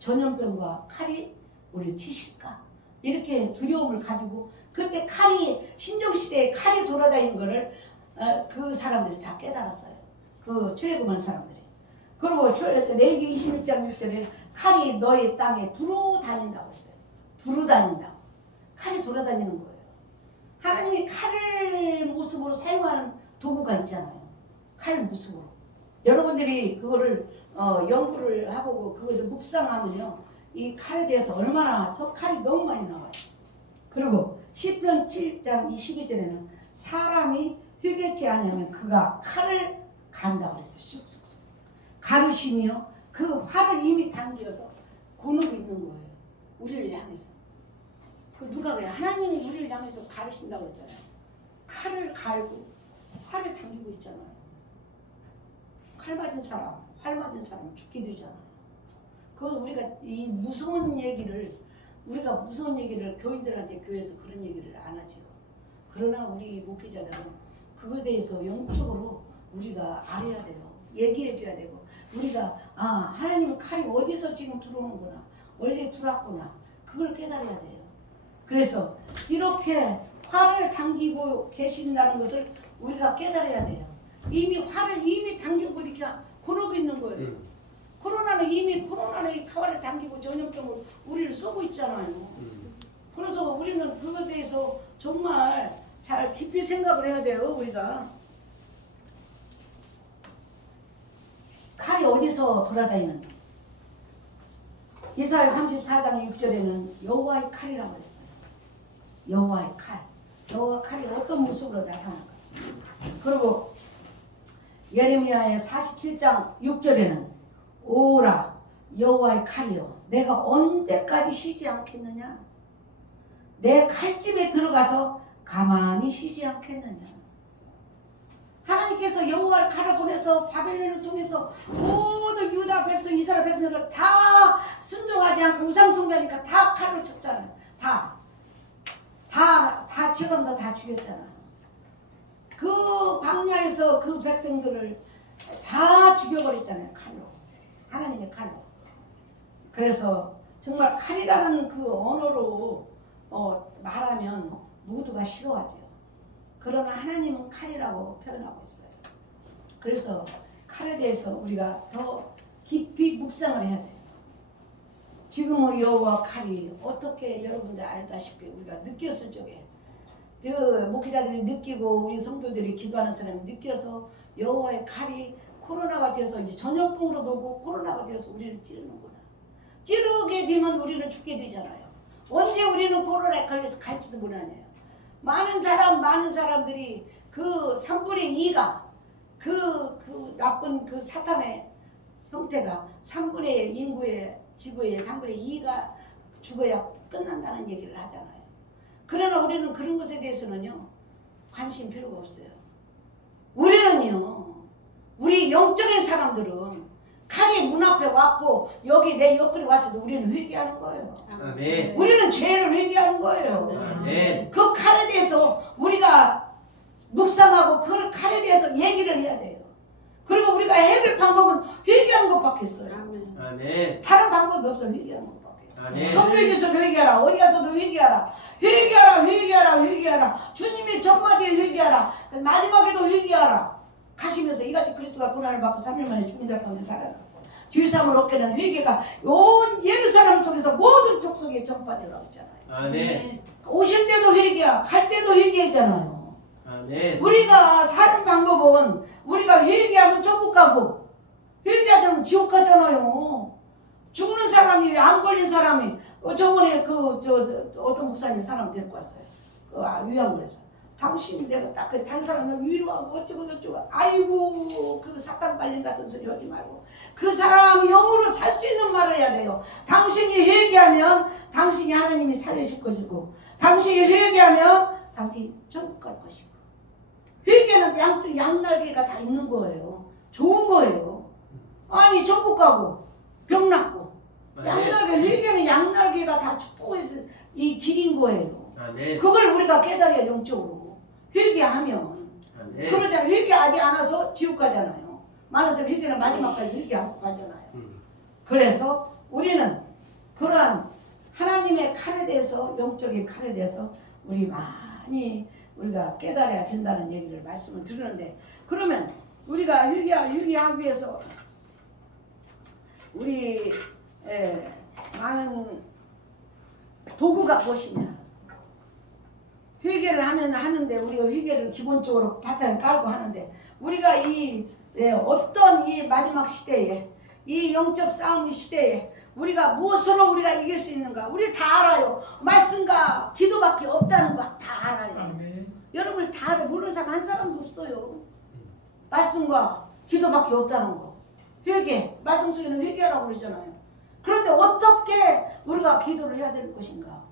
전염병과 칼이 우리를 치실까? 이렇게 두려움을 가지고 그때 칼이 신정시대에 칼이 돌아다니는 거를 그 사람들이 다 깨달았어요. 그 출애굽한 사람들이. 그리고 레위기 26장 6절에 칼이 너의 땅에 두루 다닌다고 했어요. 두루 다닌다고. 칼이 돌아다니는 거예요. 하나님이 칼을 모습으로 사용하는 도구가 있잖아요. 칼 모습으로. 여러분들이 그거를 연구를 하고 그거를 묵상하면요. 이 칼에 대해서 얼마나 칼이 너무 많이 나와요. 그리고 시편 7장 22절에는 사람이 회개치 않으면 그가 칼을 간다고 그랬어요. 쑥쑥쑥. 가르시며 그 활을 이미 당겨서 고누고 있는 거예요. 우리를 향해서. 그 누가 그래? 하나님이 우리를 향해서 가르신다고 그랬잖아요. 칼을 갈고 활을 당기고 있잖아요. 칼 맞은 사람, 활 맞은 사람 죽게 되잖아요. 그래서 우리가 이 무서운 얘기를 교인들한테 교회에서 그런 얘기를 안 하죠. 그러나 우리 목회자들은 그것에 대해서 영적으로 우리가 알아야 돼요. 얘기해 줘야 되고 우리가 하나님의 칼이 어디서 지금 들어오는구나, 어디서 들어왔구나, 그걸 깨달아야 돼요. 그래서 이렇게 활을 당기고 계신다는 것을 우리가 깨달아야 돼요. 활을 이미 당기고 이렇게 그러고 있는 거예요. 코로나는 이 칼을 당기고 전염병을 우리를 쏘고 있잖아요. 그래서 우리는 그것에 대해서 정말 잘 깊이 생각을 해야 돼요. 우리가 칼이 어디서 돌아다니는가? 이사야 34장 6절에는 여호와의 칼이라고 했어요. 여호와의 칼. 여호와 칼이 어떤 모습으로 나타나는가? 그리고 예레미야의 47장 6절에는 오라 여호와의 칼이요 내가 언제까지 쉬지 않겠느냐? 내 칼집에 들어가서 가만히 쉬지 않겠느냐? 하나님께서 여호와의 칼을 보내서 바벨론을 통해서 모든 유다 백성, 이스라엘 백성을 다 순종하지 않고 우상 숭배하니까 다 칼로 쳤잖아요. 다 쳐가면서 다 죽였잖아요. 그 광야에서 그 백성들을 다 죽여버렸잖아요. 칼로. 하나님의 칼로. 그래서 정말 칼이라는 그 언어로 말하면 모두가 싫어하죠. 그러나 하나님은 칼이라고 표현하고 있어요. 그래서 칼에 대해서 우리가 더 깊이 묵상을 해야 돼요. 지금의 여호와 칼이 어떻게 여러분들 알다시피 우리가 느꼈을 적에 그 목회자들이 느끼고 우리 성도들이 기도하는 사람이 느껴서 여호와의 칼이 코로나가 돼서 이제 전염병으로 오고 코로나가 돼서 우리를 찌르는구나. 찌르게 되면 우리는 죽게 되잖아요. 언제 우리는 코로나에 걸려서 갈지도 몰라요. 많은 사람들이 그 3분의 2가 그 나쁜 그 사탄의 형태가 3분의 인구의 지구의 3분의 2가 죽어야 끝난다는 얘기를 하잖아요. 그러나 우리는 그런 것에 대해서는요 관심 필요가 없어요. 우리 영적인 사람들은 칼이 문 앞에 왔고 여기 내 옆구리 왔어도 우리는 회개하는 거예요. 아멘. 우리는 죄를 회개하는 거예요. 아멘. 그 칼에 대해서 우리가 묵상하고 그 칼에 대해서 얘기를 해야 돼요. 그리고 우리가 해볼 방법은 회개하는 것밖에 없어요. 아멘. 다른 방법이 없어요. 회개하는 것밖에. 아멘. 성경에서 회개하라. 어디 가서도 회개하라. 회개하라. 주님의 전마디에 회개하라. 마지막에도 회개하라. 가시면서 이같이 그리스도가 고난을 받고 3일 만에 죽은 자 가운데 살아났고 죄사함을 얻게 된 회개가 온 예루살렘을 통해서 모든 족속에 전파되라고 했잖아요. 아멘. 오실 때도 회개야, 갈 때도 회개했잖아요. 아멘. 우리가 사는 방법은 우리가 회개하면 천국 가고 회개하지 않으면 지옥 가잖아요. 죽는 사람이 안 걸린 사람이 저번에 어떤 목사님 사람 데리고 왔어요. 위안부에서. 당신 내가 딱 다른 사람은 위로하고 어쩌고 아이고 그 사탄 발림 같은 소리 하지 말고 그 사람이 영으로 살 수 있는 말을 해야 돼요. 당신이 회개하면 당신이 하나님이 살려줄 것이고 당신이 회개하면 당신이 천국 갈 것이고 회개는 양쪽 양날개가 다 있는 거예요. 좋은 거예요. 아니 천국 가고 병 낫고 양날개 회개는 양날개가 다 축복의 이 길인 거예요. 아멘. 그걸 우리가 깨달아야 영적으로 회개하면 아멘. 그러잖아요. 회개하지 않아서 지옥 가잖아요. 많은 사람이 회개는 마지막까지 회개하고 가잖아요. 그래서 우리는 그러한 하나님의 칼에 대해서 영적인 칼에 대해서 우리가 깨달아야 된다는 얘기를 말씀을 드리는데 그러면 우리가 회개하기 위해서 우리 많은 도구가 무엇이냐? 회개를 하는데 우리가 회개를 기본적으로 바탕에 깔고 하는데 우리가 어떤 이 마지막 시대에 이 영적 싸움 시대에 우리가 무엇으로 우리가 이길 수 있는가? 우리 다 알아요. 말씀과 기도밖에 없다는 거 다 알아요. 아멘. 여러분 다 알아요. 모르는 사람 한 사람도 없어요. 말씀과 기도밖에 없다는 거. 회개, 말씀 속에는 회개하라고 그러잖아요. 그런데 어떻게 우리가 기도를 해야 될 것인가?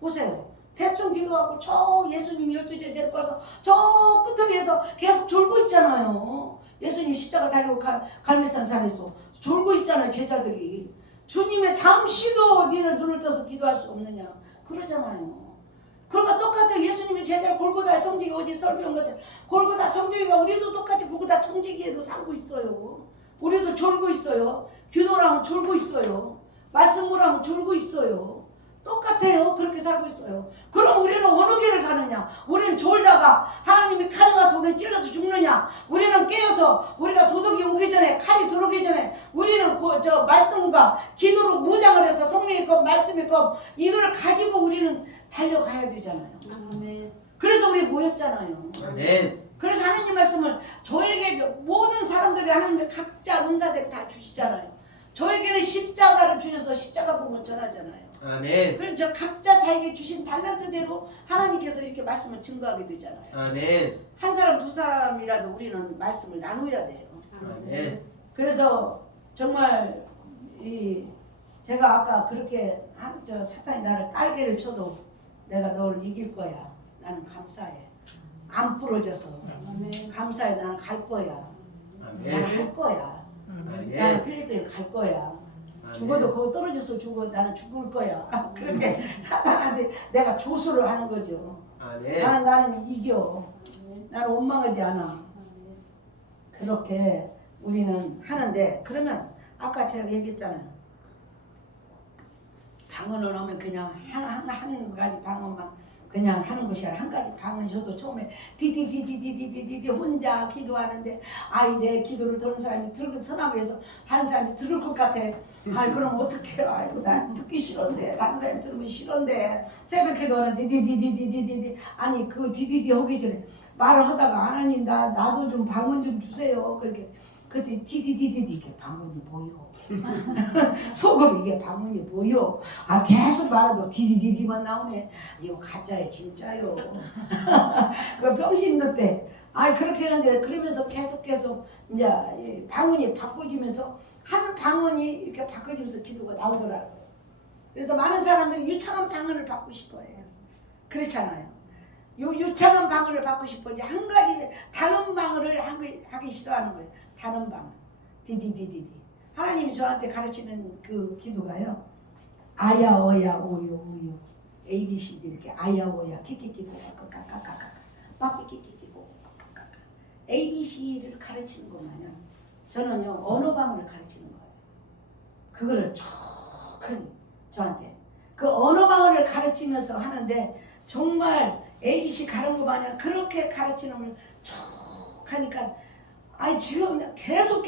보세요. 대충 기도하고 저 예수님 12제 데리고 와서 저 끝머리에서 계속 졸고 있잖아요. 예수님 십자가 달리고 갈매산 산에서 졸고 있잖아요. 제자들이. 주님의 잠시도 니는 눈을 떠서 기도할 수 없느냐 그러잖아요. 그러니까 똑같아. 예수님이 제자 골고다 청지기 오지 설교한 것처럼 골고다 청지기가 우리도 똑같이 골고다 청지기에도 살고 있어요. 우리도 졸고 있어요. 기도랑 졸고 있어요. 말씀으로랑 졸고 있어요. 똑같아요. 그렇게 살고 있어요. 그럼 우리는 어느 길을 가느냐? 우리는 졸다가 하나님이 칼에 가서 우리는 찔러서 죽느냐? 우리는 깨어서 우리가 도둑이 오기 전에 칼이 들어오기 전에 우리는 저 말씀과 기도로 무장을 해서 성령의 것 말씀의 것 이거를 가지고 우리는 달려가야 되잖아요. 아멘. 그래서 우리 모였잖아요. 아멘. 그래서 하나님 말씀을 저에게 모든 사람들이 하나님의 각자 은사대로 다 주시잖아요. 저에게는 십자가를 주셔서 십자가 복음을 전하잖아요. 아멘. 그래서 저 각자 자에게 주신 달란트대로 하나님께서 이렇게 말씀을 증거하게 되잖아요. 아멘. 한 사람 두 사람이라도 우리는 말씀을 나누어야 돼요. 아멘. 그래서 정말 제가 아까 그렇게 저 사탄이 나를 깔개를 쳐도 내가 널 이길 거야. 나는 감사해. 안 부러져서 감사해. 나는 갈 거야. 나는 아멘. 할 거야. 나는 아멘. 필리핀 갈 거야. 죽어도 거기 떨어져서 죽어. 나는 죽을 거야. 그렇게 사탄한테 내가 조수를 하는 거죠. 아멘. 나는 이겨. 나는 원망하지 않아. 그렇게 우리는 하는데 그러면 아까 제가 얘기했잖아요. 방언을 하면 그냥 한 가지 방언만 그냥 하는 것이 아니라 한 가지 방언이 저도 처음에 디디디디디디디디 혼자 기도하는데 아이 내 기도를 들은 사람이 들은 서나무에서 한 사람이 들을 것 같아. 아이 그럼 어떡해. 아이고 난 듣기 싫은데 다른 사람이 들으면 싫은데 새벽 기도하는 디디디디디디디 아니 그 디디디 하기 전에 말을 하다가 하나님 나도 좀 방언 좀 주세요. 그렇게 그때 디디디디디 이게 방언이 보여. 속으로 이게 방언이 보여. 아 계속 말해도 디디디디만 나오네. 이거 가짜예요 진짜요. 그 병신 있는 때 아 그렇게 하는데 그러면서 계속 이제 방언이 바꿔지면서 한 방언이 이렇게 바꿔지면서 기도가 나오더라고요. 그래서 많은 사람들이 유창한 방언을 받고 싶어해요. 그렇잖아요. 유창한 방언을 받고 싶어 이제 한 가지 다른 방언을 하기 싫어하는 거예요. 다른 방언 디디디디디. 하나님이 저한테 가르치는 그 기도가요. 아야 어야 오요 우요 ABCD 이렇게 아야 어야 키키키고 까까까까까 막키키키고 까까까까 ABC를 가르치는 것만요. 저는요 언어 방언을 가르치는 거예요. 그거를 촉하니 저한테 그 언어 방언을 가르치면서 하는데 정말 ABC 가른 거 마냥 그렇게 가르치는 걸 촉하니까 아니 지금 계속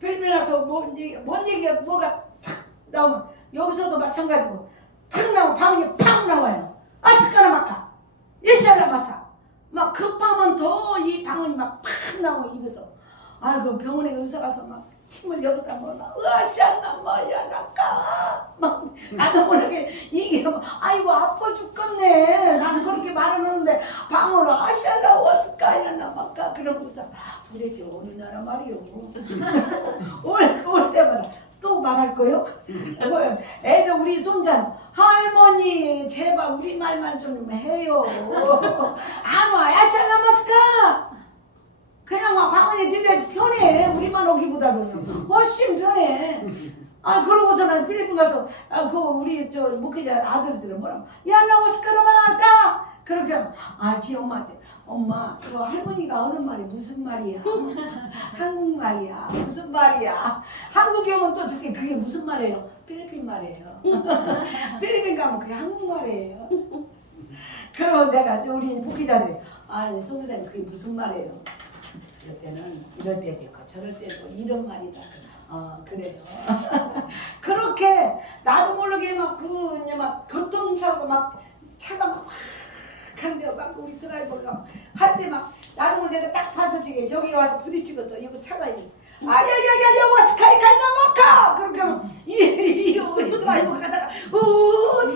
필리핀 와서 뭔 얘기가 뭐가 탁 나오면 여기서도 마찬가지고 탁 나오면 방언이 팍 나와요. 아스카나 마카 예시아라 마사 막 급하면 더 이 방언이 막 팍 나오고 입에서 아 그럼 병원에 의사 가서 막 침을 여기다 막 으아샤나 뭐야 나까 막 나도 모르게 이게 아이고 아파 죽겠네. 나는 그렇게 말하는데 방언을 아샤나 와스카야 나마까 그러고서 도대체 어느 나라 말이요. 올 때마다 또 말할 거요? 애들 우리 손자 할머니 제발 우리 말만 좀 해요. 안 와 아샤나 마스카 그냥 막 방언이 되게 편해. 우리만 오기보다는 훨씬 편해. 아 그러고서는 필리핀 가서 그 우리 저 목회자 아들들은 뭐라고 야 나오스카라마다 그렇게 하면 지 엄마한테 엄마 저 할머니가 하는 말이 무슨 말이야? 한국말이야. 무슨 말이야? 한국에 오면 또 저게 그게 무슨 말이에요? 필리핀 말이에요. 필리핀 가면 그게 한국말이에요. 그러면 내가 우리 목회자들이 성교사님 그게 무슨 말이에요? 이럴 때도 있고 저럴 때도 이런 말이다. 그래요. 그렇게 나도 모르게 막 교통사고 막 차가 막 하는데 막 우리 드라이버가 할 때 막 나도 모르게 내가 딱 봐서 저기 와서 부딪히겠어. 이거 차가 있네. 야야야야 와스카이 간다마카 그렇게 하면 이 우리 드라이버가 가다가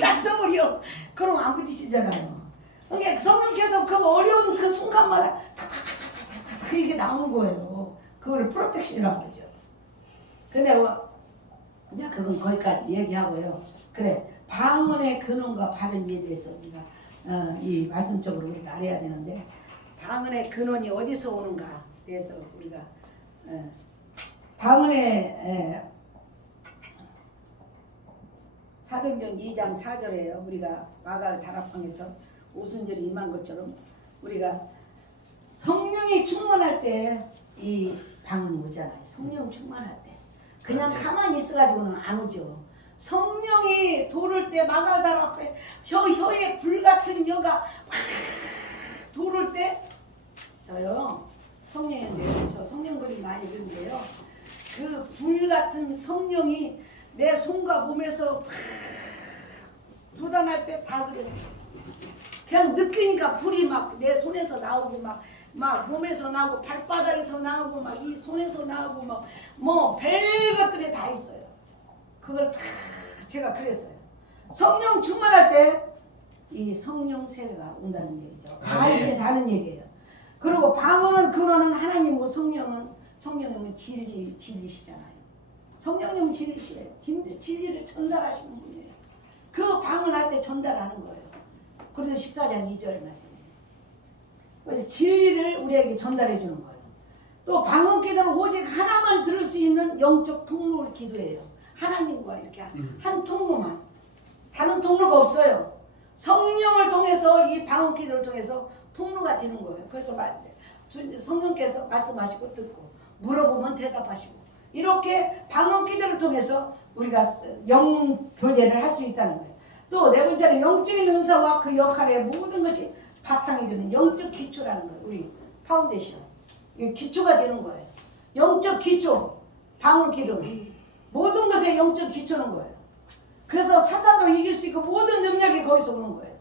딱 서버려. 그럼 안 부딪히잖아요. 그러니까 성령께서 그 어려운 그 순간마다 탁탁탁탁탁탁 이게 나오는 거예요. 그거를 프로텍션이라고 그러죠. 근데 이제 그건 거기까지 얘기하고요. 그래 방언의 근원과 바른 이에 대해서 우리가 이 말씀적으로 우리가 알아야 되는데 방언의 근원이 어디서 오는가 대해서 우리가 방언의 사도행전 2장 4절에요. 우리가 마가 다락방에서 오순절이 임한 것처럼 우리가 성령이 충만할 때 이 방언이 오잖아요. 성령 충만할 때. 그냥 가만히 있어가지고는 안 오죠. 성령이 도를 때 마가 다락방에 저 혀에 불같은 혀가 막 도를 때 저요. 성령인데 저 성령 그림 많이 그린데요. 그 불같은 성령이 내 손과 몸에서 팍 돋아날 때 다 그랬어요. 그냥 느끼니까 불이 막 내 손에서 나오고 막 몸에서 나오고 발바닥에서 나오고 막 이 손에서 나오고 막 뭐 별것들이 다 있어요. 그걸 다 제가 그랬어요. 성령 충만할 때 이 성령 세례가 온다는 얘기죠. 다 이제 다른 얘기예요. 그리고 방언은 근원은 하나님이고 성령님은 진리시잖아요. 성령님은 진리시래요. 진리를 전달하시는 분이에요. 그 방언할 때 전달하는 거예요. 그래서 14장 2절 말씀이에요. 그래서 진리를 우리에게 전달해 주는 거예요. 또 방언 기도는 오직 하나만 들을 수 있는 영적 통로를 기도해요. 하나님과 이렇게 한 통로만. 다른 통로가 없어요. 성령을 통해서 이 방언 기도를 통해서 통로가 되는 거예요. 그래서 성령께서 말씀하시고 듣고 물어보면 대답하시고 이렇게 방언 기도를 통해서 우리가 영 교제를 할 수 있다는 거예요. 또 네 번째는 영적인 은사와 그 역할의 모든 것이 바탕이 되는 영적 기초라는 거예요. 우리 파운데이션. 이게 기초가 되는 거예요. 영적 기초, 방언 기도는 모든 것의 영적 기초는 거예요. 그래서 사탄도 이길 수 있고 모든 능력이 거기서 오는 거예요.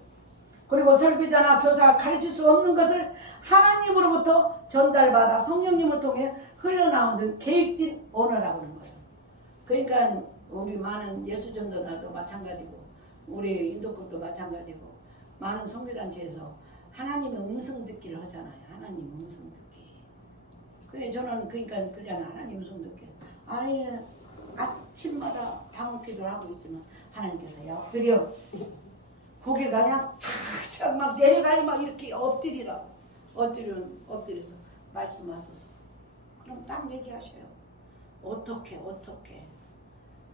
그리고 설교자나 교사가 가르칠 수 없는 것을 하나님으로부터 전달받아 성령님을 통해 흘러나오는 계획된 언어라고 하는 거예요. 그러니까 우리 많은 예수전도자도 마찬가지고 우리 인도급도 마찬가지고 많은 성교단체에서 하나님의 음성 듣기를 하잖아요. 하나님 음성 듣기. 그래 저는 그러니까 그냥 하나님 음성 듣기. 아예 아침마다 방언 기도를 하고 있으면 하나님께서 야 엎드려. 고개가 그냥 착착 막 내려가니 막 이렇게 엎드리라고. 엎드려서 말씀하소서. 그럼 딱 얘기하셔요. 어떻게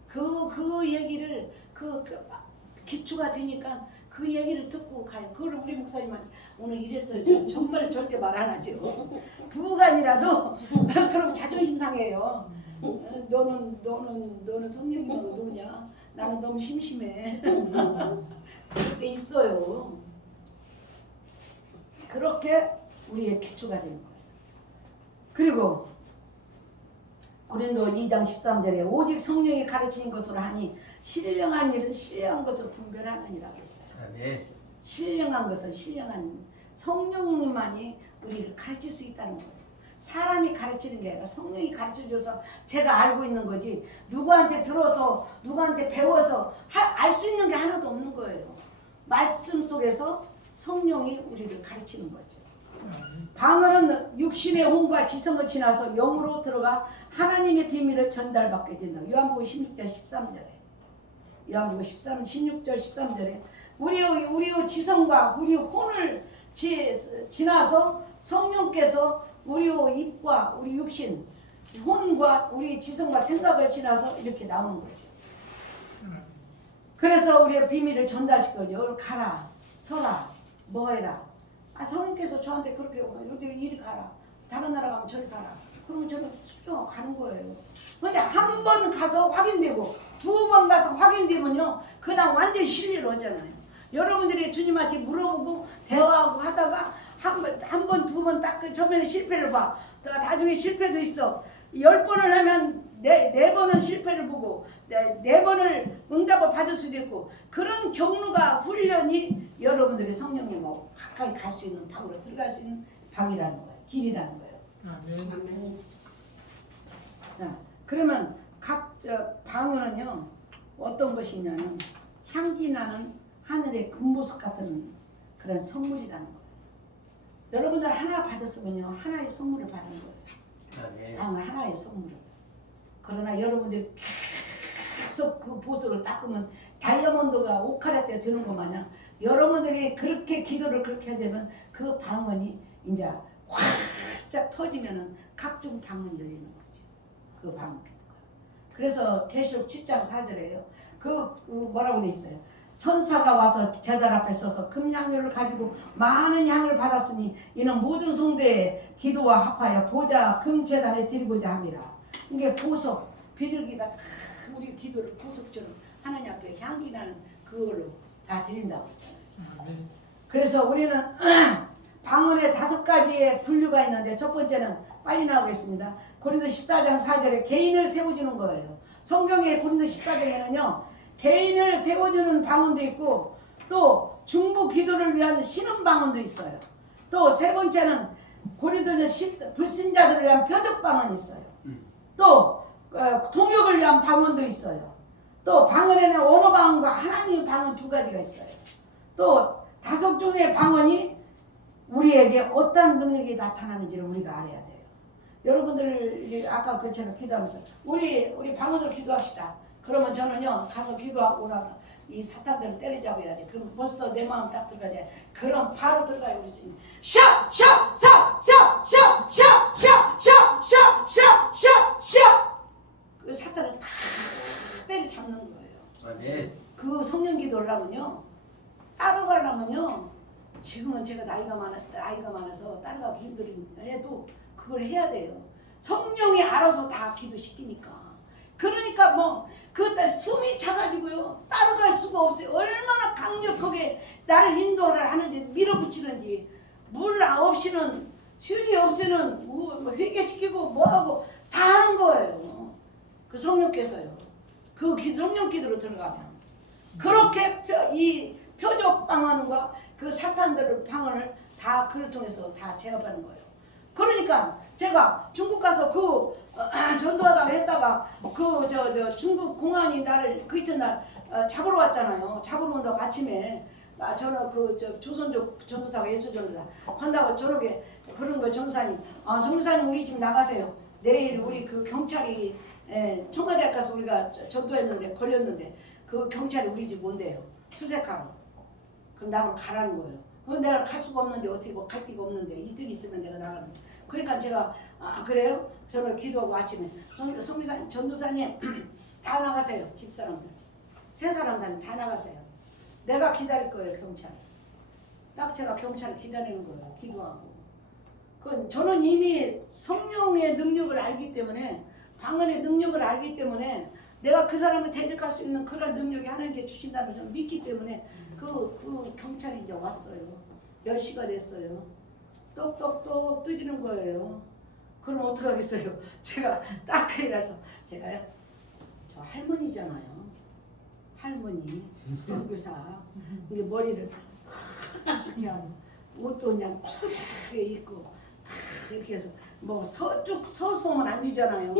그 얘기를 그 기초가 되니까 그 얘기를 듣고 가요. 그걸 우리 목사님한테 오늘 이랬어요. 정말 절대 말 안 하죠. 부부간이라도 그럼 자존심 상해요. 너는 성령님하고 노냐? 나는 너무 심심해. 그때 있어요. 그렇게 우리의 기초가 되는 거예요. 그리고 고린도 2장 13절에 오직 성령이 가르치는 것으로 하니 신령한 일은 신령한 것을 분별하느니라고 했어요. 아멘. 신령한 성령님만이 우리를 가르칠 수 있다는 거예요. 사람이 가르치는 게 아니라 성령이 가르쳐줘서 제가 알고 있는 거지 누구한테 들어서 누구한테 배워서 알 수 있는 게 하나도 없는 거예요. 말씀 속에서 성령이 우리를 가르치는 거죠. 방언은 육신의 혼과 지성을 지나서 영으로 들어가 하나님의 비밀을 전달받게 된다. 요한복음 16절 13절에 요한복음 16절 13절에 우리의 지성과 우리 혼을 지나서 성령께서 우리의 입과 우리 육신 혼과 우리 지성과 생각을 지나서 이렇게 나오는 거죠. 그래서 우리의 비밀을 전달시켜요. 가라 서라 뭐 해라. 성령께서 저한테 그렇게 여기 이리 가라. 다른 나라 가면 저리 가라. 그러면 저는 수정하고 가는 거예요. 근데 한 번 가서 확인되고 두 번 가서 확인되면요. 그 다음 완전히 신뢰를 하잖아요. 여러분들이 주님한테 물어보고 대화하고 하다가 한 번, 두 번 딱 처음에는 실패를 봐. 나중에 실패도 있어. 10번을 하면 네 번은 실패를 보고 네 번을 응답을 받을 수도 있고 그런 경로가 훈련이 여러분들이 성령님하고 가까이 갈 수 있는 방으로 들어갈 수 있는 방이라는 거예요. 길이라는 거예요. 아멘. 자, 그러면 각 방언은요 어떤 것이냐면 향기 나는 하늘의 금보석 같은 그런 선물이라는 거예요. 여러분들 하나 받았으면요 하나의 선물을 받은 거예요. 아멘. 방언 하나의 선물을. 그러나 여러분들이 계속 그 보석을 닦으면 다이아몬드가 오카라떼가 되는 것 마냥 여러분들이 그렇게 기도를 그렇게 되면 그 방언이 이제 활짝 터지면은 각종 방언이 열리는 거죠. 그 방언 기도가. 그래서 계시록 7장 4절에요. 그 뭐라고 돼 있어요. 천사가 와서 제단 앞에 서서 금양료를 가지고 많은 향을 받았으니 이는 모든 성도의 기도와 합하여 보좌 금제단에 드리고자 함이라. 이게 보석 비둘기가 다 우리 기도를 보석처럼 하나님 앞에 향기 나는 그걸로 다 드린다고 했잖아요. 그래서 우리는 방언에 5가지의 분류가 있는데 첫 번째는 빨리 나오겠습니다. 고린도 14장 4절에 개인을 세워주는 거예요. 성경의 고린도 14장에는요 개인을 세워주는 방언도 있고 또 중보 기도를 위한 신음 방언도 있어요. 또 세 번째는 고린도전 불신자들을 위한 표적 방언이 있어요. 또 동역을 위한 방언도 있어요. 또 방언에는 언어 방언과 하나님 방언 2가지가 있어요. 또 5종의 방언이 우리에게 어떤 능력이 나타나는지를 우리가 알아야 돼요. 여러분들 아까 제가 기도하면서 우리 방언으로 기도합시다. 그러면 저는요 가서 기도하고 나서 이 사탄들을 때리자고 해야 돼. 그럼 벌써 내 마음 딱 들어가야 돼. 그럼 바로 들어가요 우리 주님. 그 사탄을 다 때리잡는 거예요. 아멘. 그 성령 기도를 하면요 따라가려면요 지금은 제가 나이가 많아서 따라가기 힘들어도 그걸 해야 돼요. 성령이 알아서 다 기도시키니까. 그러니까 그때 숨이 차가지고요 따라갈 수가 없어요. 얼마나 강력하게 나를 인도를 하는지 밀어붙이는지 물 없이는 휴지 없이는 회개시키고 뭐하고 다 하는 거예요. 그 성령께서요. 그 성령 기도로 들어가면 그렇게 이 표적 방언과 그 사탄들의 방언을 다 그를 통해서 다 제압하는 거예요. 그러니까 제가 중국 가서 전도하다가 했다가 중국 공안이 나를 그 이튿날 잡으러 왔잖아요. 잡으러 온다고 아침에 저는 조선족 전도사가 예수 전도사 한다고 저녁에 그런 거 전도사님 성도사님 우리 집 나가세요. 내일 우리 그 경찰이 청와대 가서 우리가 전도했는데 걸렸는데 그 경찰이 우리 집 온대요. 수색하러. 그럼 나를 가라는 거예요. 그럼 내가 갈 수가 없는데 어떻게 갈 데가 없는데 이틀 있으면 내가 나가는. 그러니까 제가 그래요? 저는 기도하고 아침에 성도사님 전도사님 다 나가세요. 집사람들 3사람들 다 나가세요. 내가 기다릴 거예요. 경찰. 딱 제가 경찰을 기다리는 거예요. 기도하고. 저는 이미 성령의 능력을 알기 때문에 방언의 능력을 알기 때문에 내가 그 사람을 대적할 수 있는 그런 능력이 하나님께 주신다는 저는 믿기 때문에 그 경찰이 이제 왔어요. 10시가 됐어요. 똑똑똑 뜨지는 거예요. 그럼 어떡하겠어요? 제가 딱 그래서 제가요. 저 할머니잖아요. 할머니, 선교사. 이게 머리를 그냥 옷도 그냥 툭 입고 이렇게 해서 쭉 서서 오면 안 되잖아요.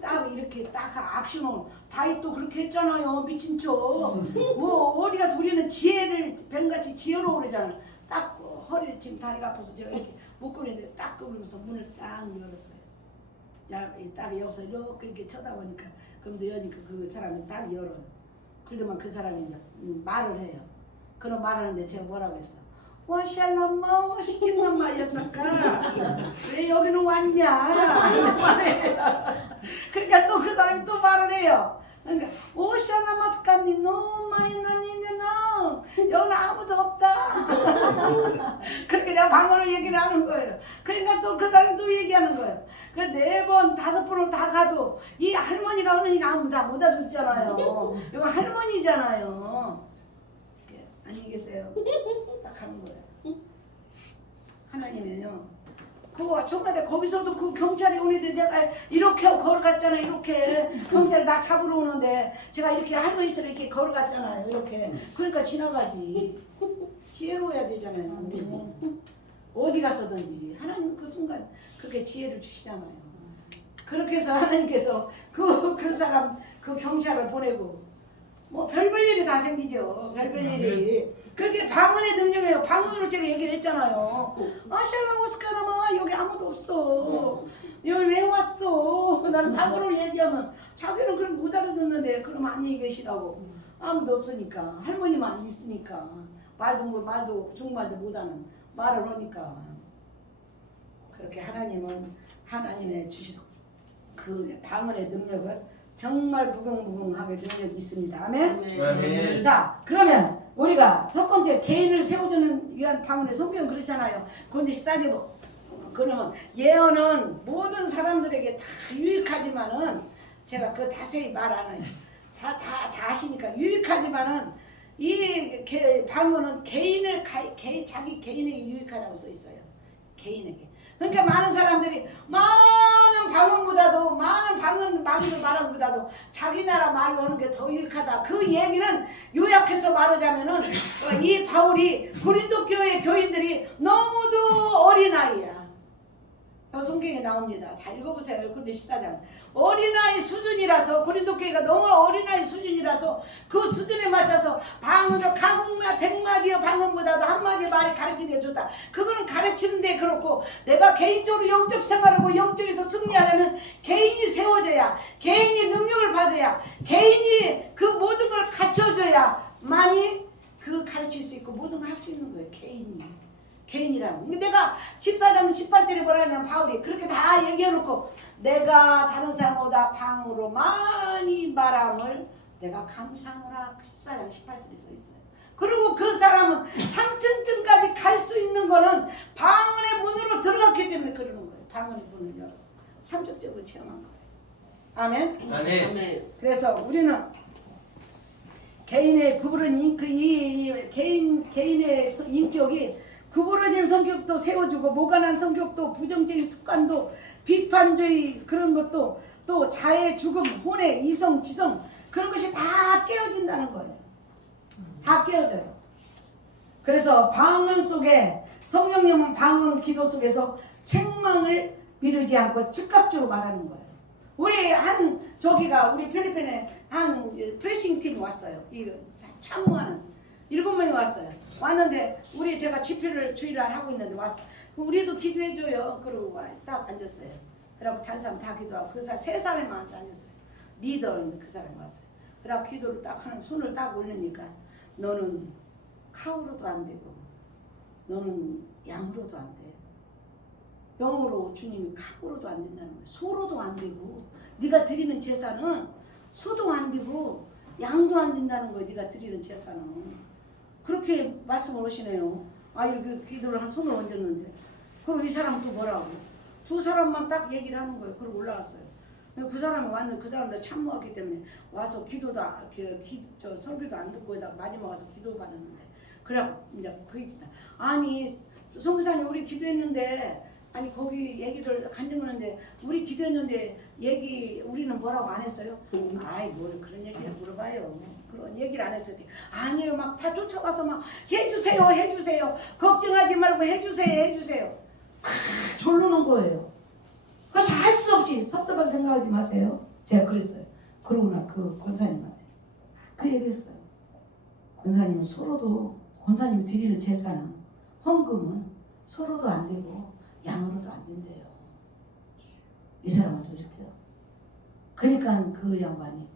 딱 이렇게 딱 악수는 다윗도 그렇게 했잖아요. 미친 척. 어디 가서 우리는 지혜를 뱀같이 지혜로 오르잖아요. 딱 허리를 지금 다리가 아파서 제가 이렇게 묶고있는데 딱 그러면서 문을 쫙 열었어요. 딱 여기서 이렇게 쳐다보니까 그러면서 여니까 그 사람이 딱 열어. 그러더만 그 사람이 이제 말을 해요. 그런 말하는데 제가 뭐라고 했어? 와샬람마 시킨단 말이었을까? 왜 여기는 왔냐? 그러니까 또 그 사람이 또 말을 해요. 그러니까 오샤나마스카니 노마이나니네나 여기는 아무도 없다. 그렇게 내가 방언을 얘기를 하는 거예요. 그러니까 또 그 사람이 또 얘기하는 거예요. 그 4번 5번을 다 가도 이 할머니가 하느니까 아무도 다 못 알아듣잖아요. 이거 할머니잖아요. 안녕히 계세요. 딱 하는 거예요. 하나님은요. 정말 거기서도 그 경찰이 오는데 내가 이렇게 걸어갔잖아. 이렇게 경찰 나 잡으러 오는데 제가 이렇게 할머니처럼 이렇게 걸어갔잖아요. 이렇게. 그러니까 지나가지. 지혜로워야 되잖아요. 우리는. 어디 가서든지 하나님 그 순간 그렇게 지혜를 주시잖아요. 그렇게 해서 하나님께서 그 사람 그 경찰을 보내고 별별 일이 다 생기죠. 별별 일이. 그렇게 방언의 능력이에요. 방언으로 제가 얘기를 했잖아요. 샬라고스카라마 여기 아무도 없어. 여기 왜 왔어? 나는 방언으로 얘기하면 자기는 그럼 못 알아듣는데 그러면 안녕히 계시라고. 아무도 없으니까 할머니만 있으니까 말도 중국말도 못하는 말을 하니까 그렇게 하나님은 하나님의 주신 그 방언의 능력을 정말 무궁무궁하게 능력이 있습니다. 아멘. 아멘. 자, 그러면 우리가 첫 번째 개인을 세워주는 위한 방언의 성경 그렇잖아요. 그런데 14절 그러면 예언은 모든 사람들에게 다 유익하지만은 제가 그 자세히 말 안 해요. 다 아시니까 유익하지만은 이 방언은 자기 개인에게 유익하다고 써 있어요. 개인에게. 그러니까 많은 사람들이 많은 방언보다도 많은 방언 많이도 말하고보다도 자기 나라 말로 하는 게 더 유익하다. 그 얘기는 요약해서 말하자면은 이 바울이 고린도 교회 교인들이 너무도 어린아이야. 성경에 나옵니다. 다 읽어보세요. 고린도 14장. 어린아이 수준이라서 고린도 교회가 너무 어린아이 수준이라서 그 수준에 맞춰서 방언을 각마 100마디의 방언보다도 한마디의 말이 가르치는 게 좋다. 그거는 가르치는데 그렇고 내가 개인적으로 영적 생활하고 영적에서 승리하려면 개인이 세워져야 개인이 능력을 받아야 개인이 그 모든 걸 갖춰줘야만이 그 가르칠 수 있고 모든 걸 할 수 있는 거예요. 개인이라고. 내가 14장 18절에 뭐라 하냐면 바울이 그렇게 다 얘기해놓고 내가 다른 사람보다 방으로 많이 말함을 내가 감사하노라. 14장 18절에 써 있어요. 그리고 그 사람은 3층쯤까지 갈 수 있는 거는 방언의 문으로 들어갔기 때문에 그러는 거예요. 방언의 문을 열었어. 3층적으로 체험한 거예요. 아멘. 아멘. 그래서 우리는 개인의 구부러진 개인의 인격이 구부러진 성격도 세워주고 모관한 성격도 부정적인 습관도 비판주의 그런 것도 또 자해 죽음 혼애 이성 지성 그런 것이 다 깨어진다는 거예요. 다 깨어져요. 그래서 방언 속에 성령님은 방언 기도 속에서 책망을 미루지 않고 즉각적으로 말하는 거예요. 우리 우리 필리핀에 한 프레싱 팀 왔어요. 이거 참모하는 7명이 왔어요. 왔는데 제가 집회를 주일날 하고 있는데 왔어. 우리도 기도해줘요. 그러고 딱 앉았어요. 그러고 다른 사람 다 기도하고 그 사람 3사람만 앉았어요. 리더는 그 사람이 왔어요. 그러고 기도를 딱 하는 손을 딱 올리니까 너는 카우로도 안 되고 너는 양으로도 안 돼. 영으로 주님이 카우로도 안 된다는 거예요. 소로도 안 되고 네가 드리는 제사는 소도 안 되고 양도 안 된다는 거예요. 네가 드리는 제사는. 그렇게 말씀을 하시네요. 이렇게 기도를 한 손을 얹었는데 그리고 이 사람 또 뭐라고 2사람만 딱 얘기를 하는 거예요. 그리고 올라갔어요. 그 사람이 왔는데 그 사람도 참모했기 때문에 와서 기도도 설교도 안 듣고 여기다가 마지막 와서 기도 받았는데 그래갖고 이제 아니 성사님 우리 기도했는데 아니 거기 얘기를 간증하는데 우리 기도했는데 우리는 뭐라고 안 했어요? 뭘 그런 얘기를 물어봐요. 그런 얘기를 안 했어요. 아니에요. 막 다 쫓아와서 막 해주세요. 걱정하지 말고 해주세요. 졸르는 거예요. 그래서 할 수 없이 섭섭하게 생각하지 마세요. 제가 그랬어요. 그러고 그 권사님한테 그 얘기했어요. 권사님은 권사님 드리는 제사는 헌금은 소로도 안 되고 양으로도 안 된대요. 이 사람은 그랬대요. 그러니까 그 양반이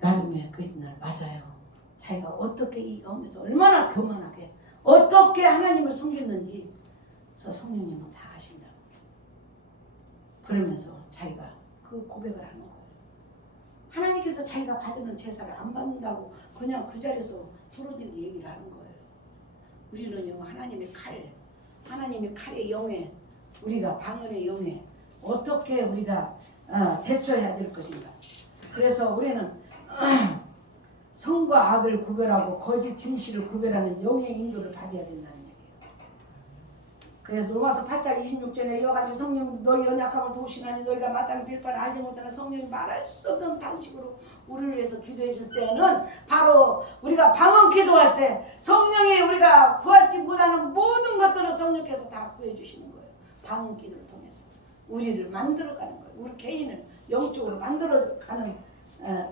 나중에 그 이튿날 맞아요. 자기가 어떻게 이 가운데서 얼마나 교만하게 어떻게 하나님을 섬겼는지 저 성령님은 다 아신다고. 그러면서 자기가 그 고백을 하는 거예요. 하나님께서 자기가 받는 제사를 안 받는다고 그냥 그 자리에서 부러지게 얘기를 하는 거예요. 우리는요 하나님의 칼의 영에 우리가 방언의 영에 어떻게 우리가 대처해야 될 것인가. 그래서 우리는 성과 악을 구별하고 거짓 진실을 구별하는 영의 인도를 받아야 된다는 얘기예요. 그래서 로마서 8장 26절에 이와 같이 성령 너희 연약함을 도우시나니 너희가 마땅히 빌바를 알지 못하는 성령이 말할 수 없는 방식으로 우리를 위해서 기도해 줄 때는 바로 우리가 방언 기도할 때 성령이 우리가 구할지 못하는 모든 것들을 성령께서 다 구해 주시는 거예요. 방언 기도를 통해서 우리를 만들어가는 거예요. 우리 개인을 영적으로 만들어가는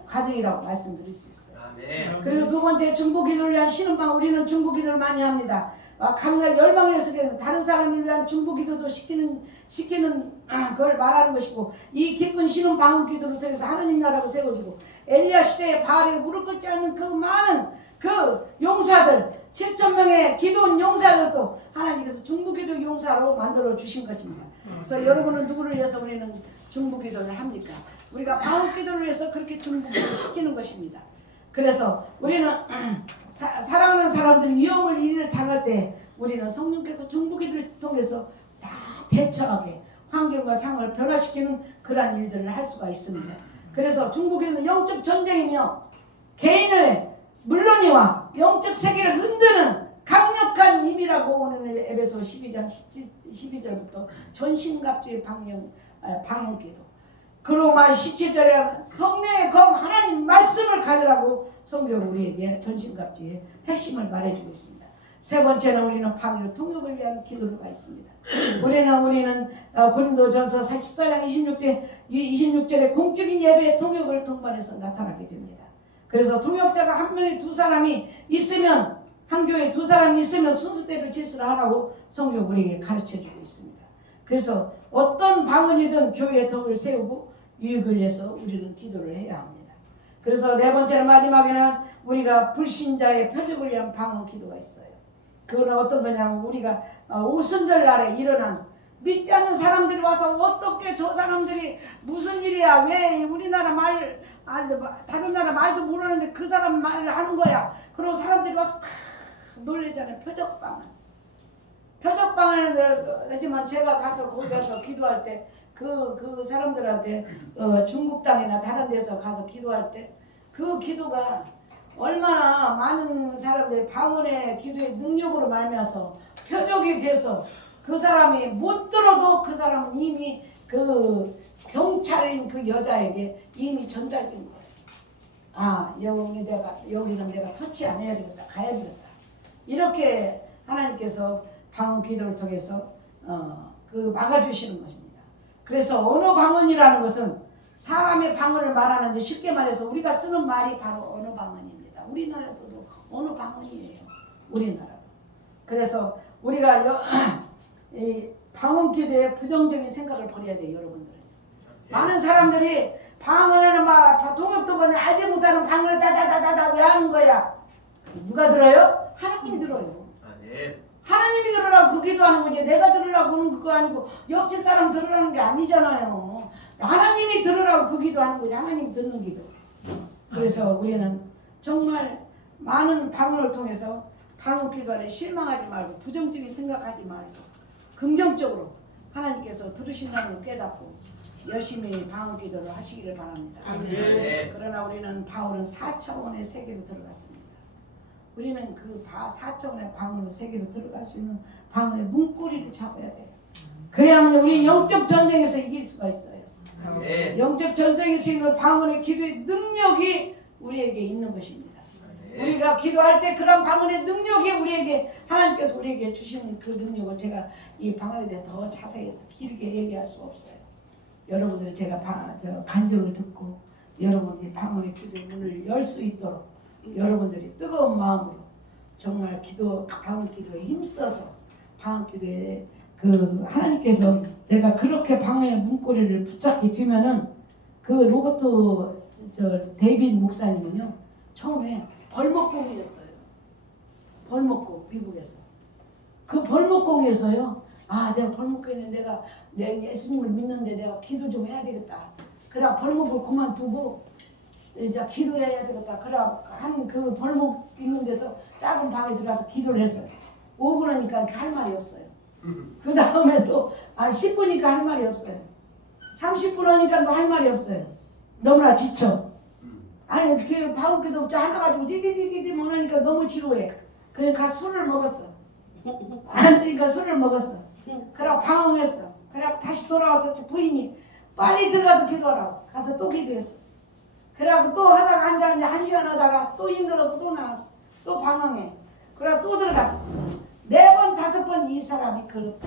과정이라고 말씀드릴 수 있어요. 아멘. 그래서 두 번째 중보기도를 위한 신음방 우리는 중보기도를 많이 합니다. 강날 열방을 해서 다른 사람을 위한 중보기도도 시키는 그걸 말하는 것이고 이 깊은 신음방 기도를 통해서 하느님 나라를 세워주고 엘리야 시대에 바알에게 무릎 꿇지 않는 그 많은 그 용사들 7,000명의 기도원 용사들도 하나님께서 중보기도 용사로 만들어 주신 것입니다. 그래서 여러분은 누구를 위해서 우리는 중보기도를 합니까? 우리가 방언 기도를 해서 그렇게 중복을 시키는 것입니다. 그래서 우리는 사랑하는 사람들이 위험을 일을 당할 때 우리는 성령께서 중보 기도를 통해서 다 대처하게 환경과 상황을 변화시키는 그러한 일들을 할 수가 있습니다. 그래서 중보 기도는 영적 전쟁이며 개인을 물론이와 영적 세계를 흔드는 강력한 힘이라고 오늘 에베소 12장 12절부터 전신갑주의 방언기도 그로마 17절에 성령의 검 하나님 말씀을 가지라고 성경 우리에게 전신갑주의 핵심을 말해주고 있습니다. 세 번째는 우리는 방위로 통역을 위한 기도가 있습니다. 우리는 고린도전서 14장 26절에 공적인 예배의 통역을 동반해서 나타나게 됩니다. 그래서 통역자가 한 명이 두 사람이 있으면 한 교회에 두 사람이 있으면 순서대로 질서를 하라고 성경 우리에게 가르쳐주고 있습니다. 그래서 어떤 방언이든 교회의 덕을 세우고 유익을 위해서 우리는 기도를 해야 합니다. 그래서 네 번째는 마지막에는 우리가 불신자의 표적을 위한 방언 기도가 있어요. 그거는 어떤 거냐면 우리가 오순절 날에 일어난 믿지 않는 사람들이 와서 어떻게 저 사람들이 무슨 일이야 왜 우리나라 말 다른 나라 말도 모르는데 그 사람 말을 하는 거야. 그리고 사람들이 와서 다 놀래잖아요. 표적방은 하지만 제가 가서 거기 가서 기도할 때 그 사람들한테 중국 땅이나 다른 데서 가서 기도할 때 그 기도가 얼마나 많은 사람들이 방언의 기도의 능력으로 말미암아서 표적이 돼서 그 사람이 못 들어도 그 사람은 이미 그 경찰인 그 여자에게 이미 전달된 거예요. 아 여기는 내가 터치 안 해야 되겠다. 가야 되겠다. 이렇게 하나님께서 방언 기도를 통해서 그 막아주시는 것입니다. 그래서 언어 방언이라는 것은 사람의 방언을 말하는데 쉽게 말해서 우리가 쓰는 말이 바로 언어 방언입니다. 우리나라도 언어 방언이에요. 우리나라도. 그래서 우리가 이 방언 기도에 부정적인 생각을 버려야 돼요, 여러분들. 많은 사람들이 방언을 막 동역도 보면 알지 못하는 방언을 다다다다다 왜 하는 거야? 누가 들어요? 하나님이 들어요. 하나님이 들으라고 그 기도하는 거지 내가 들으라고 하는 그거 아니고 옆집 사람 들으라는 게 아니잖아요. 하나님이 들으라고 그 기도하는 거지 하나님이 듣는 기도. 그래서 우리는 정말 많은 방언을 통해서 방언 기도에 실망하지 말고 부정적인 생각하지 말고 긍정적으로 하나님께서 들으신다는 걸 깨닫고 열심히 방언 기도를 하시기를 바랍니다. 그러나 우리는 바울은 4차원의 세계로 들어갔습니다. 우리는 그 4차원의 방언의 세계로 들어갈 수 있는 방언의 문고리를 잡아야 돼요. 그래야만 우리 영적 전쟁에서 이길 수가 있어요. 영적 전쟁에서 있는 방언의 기도의 능력이 우리에게 있는 것입니다. 우리가 기도할 때 그런 방언의 능력이 우리에게 하나님께서 우리에게 주시는 그 능력을 제가 이 방언에 대해서 더 자세히 길게 얘기할 수 없어요. 여러분들이 제가 간증을 듣고 여러분이 방언의 기도의 문을 열 수 있도록 여러분들이 뜨거운 마음으로 정말 방언 기도에 힘써서 방언 기도에 그 하나님께서 내가 그렇게 방언의 문고리를 붙잡게 되면은 그 로버트 데이빗 목사님은요 처음에 벌목공이었어요. 벌목공 미국에서 그 벌목공에서요 내가 벌목공에 내가 예수님을 믿는데 내가 기도 좀 해야 되겠다. 그래 벌목을 그만두고 이제 기도해야 되겠다. 그래 한 그 벌목 있는 데서 작은 방에 들어가서 기도를 했어요. 5분 하니까 할 말이 없어요. 그 다음에 또 10분이니까 할 말이 없어요. 30분 하니까 또 할 말이 없어요. 너무나 지쳐. 아니 그 방귀도 없죠. 하나 가지고 디디디디디 먹으니까 너무 지루해. 그러니까 술을 먹었어. 그러니까 술을 먹었어. 그러고 방황했어. 그래갖고 다시 돌아와서 부인이 빨리 들어가서 기도하라고. 가서 또 기도했어. 그래갖고 또 하다가 앉았는데 1시간 하다가 또 힘들어서 또 나왔어. 또 방황해. 그래갖고 또 들어갔어. 4번, 5번 이 사람이 그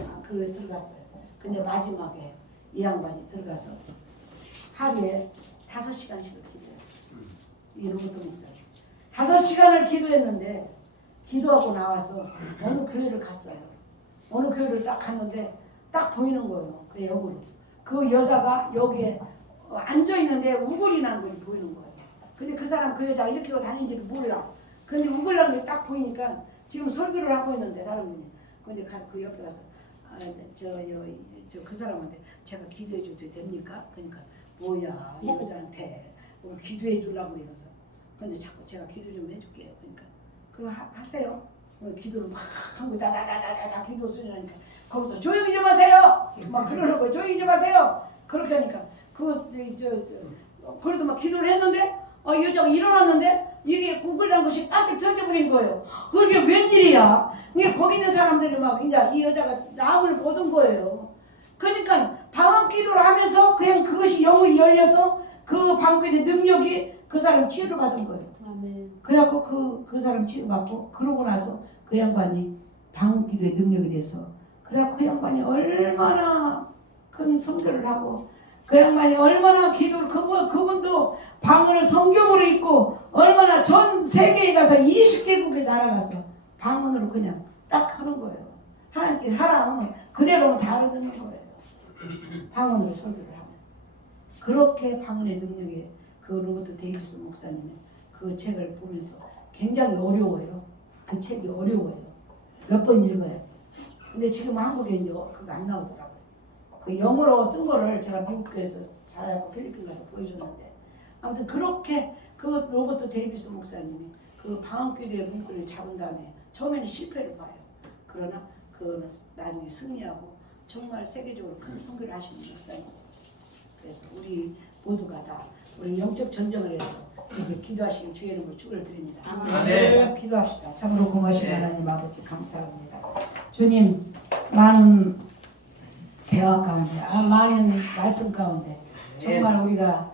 들어갔어요. 근데 마지막에 이 양반이 들어가서 하루에 5시간씩을 기도했어. 이 로버트 목사님. 5시간을 기도했는데 기도하고 나와서 어느 교회를 갔어요. 어느 교회를 딱 갔는데 딱 보이는 거예요. 그 역으로. 그 여자가 여기에 앉아있는데 우글이 나는 것이 보이는 거예요. 근데 그 사람 그 여자가 이렇게 하고 다니는지를 몰라. 근데 우글나는 게 딱 보이니까 지금 설교를 하고 있는데 다른 분이. 근데 가서 그 옆에 가서 그 사람한테 제가 기도해 줘도 됩니까? 그러니까 뭐야 이 여자한테 뭐 기도해 주려고 그래서 근데 자꾸 제가 기도 좀 해줄게요. 그러니까 그럼 하세요. 기도를 막 하고 다다다다다 기도 소리나니까 거기서 조용히 좀 하세요. 막 그러는 거예요. 조용히 좀 하세요. 그렇게 하니까 그래도 막 기도를 했는데 이 여자가 일어났는데 이게 구글난 것이 딱 펴져버린 거예요. 그게 웬일이야? 이게 거기 있는 사람들이 막 이제 이 여자가 나음을 보던 거예요. 그러니까 방언 기도를 하면서 그냥 그것이 영을 열려서 그 방언의 능력이 그 사람 치유를 받은 거예요. 그래갖고 그 사람 치유받고 그러고 나서 그 양반이 방언 기도의 능력이 돼서 그래갖고 그 양반이 얼마나 큰 선교를 하고 그 양반이 얼마나 기도를 그분도 방언을 성경으로 읽고 얼마나 전 세계에 가서 20개국에 날아가서 방언으로 그냥 딱 하는 거예요. 하나님께 하라 하면 그대로 다 알아듣는 거예요. 방언으로 설교를 하고 그렇게 방언의 능력에 그 로버트 데이비스 목사님의 그 책을 보면서 굉장히 어려워요. 그 책이 어려워요. 몇 번 읽어요. 근데 지금 한국에 이제 그거 안 나오더라고요. 그 영어로 쓴 거를 제가 미국에서 잘하고 필리핀 가서 보여줬는데 아무튼 그렇게 그 로버트 데이비스 목사님이 그 방언기도의 문구를 잡은 다음에 처음에는 실패를 봐요. 그러나 그 나중에 승리하고 정말 세계적으로 큰 선교를 하시는 목사님이었어요. 그래서 우리 모두가 다 우리 영적 전쟁을 해서 이렇게 기도하시길 주의 이름으로 축을 드립니다. 아멘. 기도합시다. 참으로 고마우신 하나님 아버지 감사합니다. 주님 많은 대화 가운데 많은 말씀 가운데 정말 우리가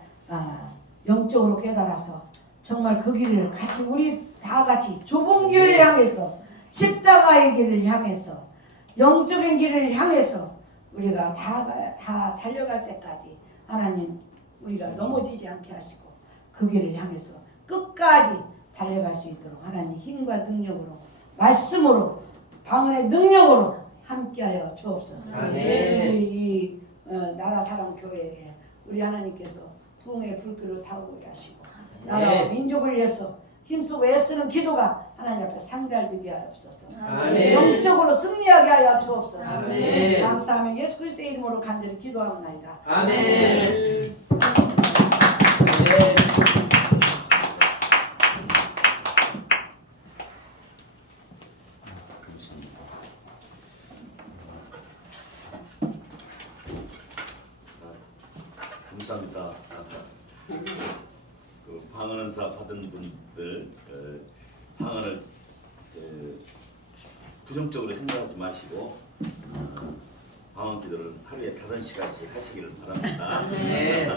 영적으로 깨달아서 정말 그 길을 같이 우리 다 같이 좁은 길을 향해서 십자가의 길을 향해서 영적인 길을 향해서 우리가 다 달려갈 때까지 하나님 우리가 넘어지지 않게 하시고 그 길을 향해서 끝까지 달려갈 수 있도록 하나님 힘과 능력으로 말씀으로 방언의 능력으로 함께하여 주옵소서. 아멘. 우리 이 나라 사랑 교회에 우리 하나님께서 부흥의 불길을 타오르게 하시고 나라와 민족을 위해서 힘쓰고 애쓰는 기도가 하나님 앞에 상달되게 하옵소서. 아멘. 영적으로 승리하게 하여 주옵소서. 아멘. 감사하며 예수 그리스도의 이름으로 간절히 기도하옵나이다. 아멘. 감사합니다. 그 방언 은사 받은 분들 방언을 부정적으로 생각하지 마시고 방언 기도를 하루에 5시간씩 하시기를 바랍니다. 네.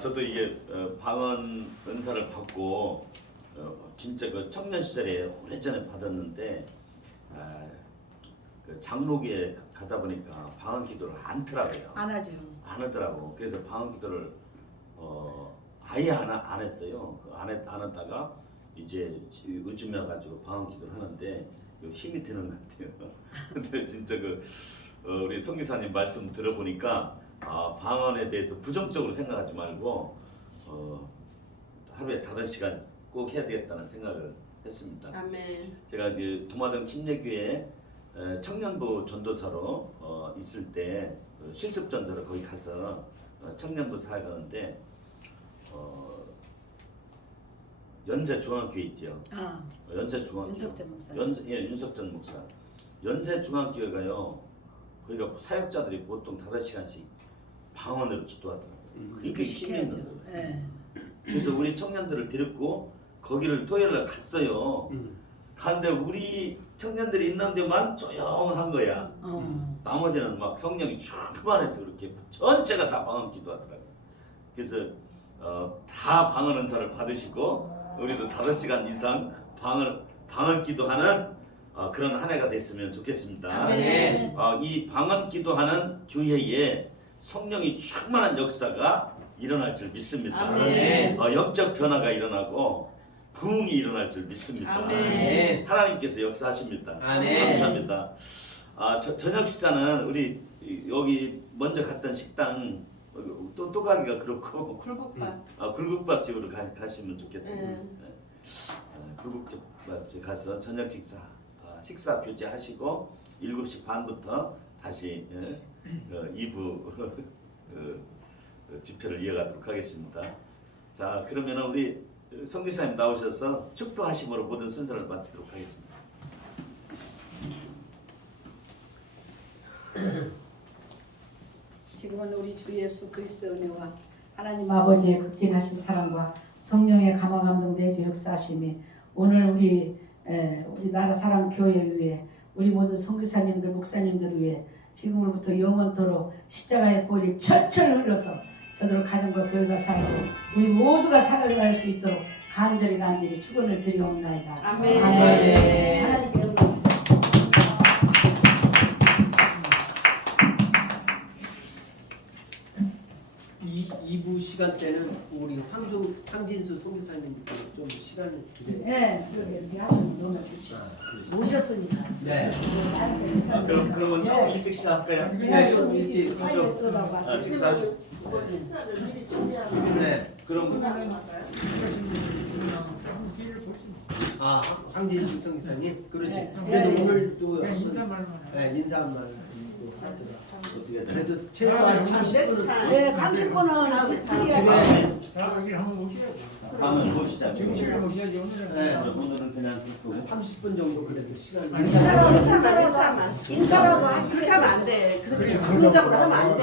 저도 이게 방언 은사를 받고 진짜 그 청년 시절에 오래전에 받았는데 그 장로교에 가다 보니까 방언 기도를 안 하더라고요. 안 하죠. 안 하더라고. 그래서 방언 기도를 아예 안 했어요. 안 했다가 이제 요즘에 가지고 방언 기도를 하는데 힘이 드는 것 같아요. 근데 진짜 우리 성기사님 말씀 들어보니까 방언에 대해서 부정적으로 생각하지 말고 하루에 5시간 꼭 해야 되겠다는 생각을 했습니다. 아멘. 제가 이제 도마등 침례교회 청년부 전도사로 있을 때 실습 전도를 거기 가서 청년부 사역하는데 연세 중앙교회 있죠. 연세 중앙교회. 윤석전 목사. 윤석전 목사. 연세 중앙교회가요. 거기가 사역자들이 보통 5시간씩 방언으로 기도하더라고요. 그렇게 힘이 있는 거예요. 네. 그래서 우리 청년들을 데리고 거기를 토요일 날 갔어요. 갔는데 우리 청년들이 있는 데만 조용한 거야. 나머지는 막 성령이 충만해서 그렇게 전체가 다 방언 기도하더라고요. 그래서 다 방언 은사를 받으시고 우리도 5시간 이상 방언 기도하는 그런 한 해가 됐으면 좋겠습니다. 아멘. 이 방언 기도하는 교회에 성령이 충만한 역사가 일어날 줄 믿습니다. 아멘. 영적 변화가 일어나고 부흥이 일어날 줄 믿습니다. 아멘. 하나님께서 역사하십니다. 아멘. 감사합니다. 저녁 식사는 우리 여기 먼저 갔던 식당 또 가기가 그렇고 굴국밥. 굴국밥집으로 가시면 좋겠습니다. 굴국집 가서 저녁 식사 교제하시고 7시 반부터 다시 2부 집회를 이어가도록 하겠습니다. 자, 그러면 우리 성교사님 나오셔서 축도하심으로 모든 순서를 마치도록 하겠습니다. 지금은 우리 주 예수 그리스도의 은혜와 하나님 아버지의 극진하신 사랑과 성령의 감화감동 내주 역사하심이 오늘 우리 나라 사람 교회 위에 우리 모든 선교사님들 목사님들 위해 지금으로부터 영원토록 십자가의 보혈이 철철 흘러서 저들 가정과 교회가 살고 우리 모두가 살아갈 수 있도록 간절히 축원을 드리옵나이다. 아멘. 아멘. 하나님께 영광. 이 2부 시간 때는 우리 황진수 선교사님께 좀 시간을 드려요. 네, 이렇게 하시면 너무 좋지. 모셨으니까. 네. 그러면 좀 일찍 시작할까요? 네, 좀 일찍 빨리 좀. 들어가서 식사하죠. 네. 그럼 황진수 선교사님, 그렇지. 네. 그래도 네. 오늘도 인사말만 인사만 하더라. 어떻게 해야 되나? 그래도 최소한 30분은. 네, 30분은 그래. 자 여기 한번 오시라고. 다음은 무엇이자? 정신을 모셔야지 오늘은. 네. 오늘은 그냥 듣고 30분 정도 그래도 시간을. 인사라도 그렇게 하면 안 돼. 그렇게 그래. 긍정적으로 하면 안 돼.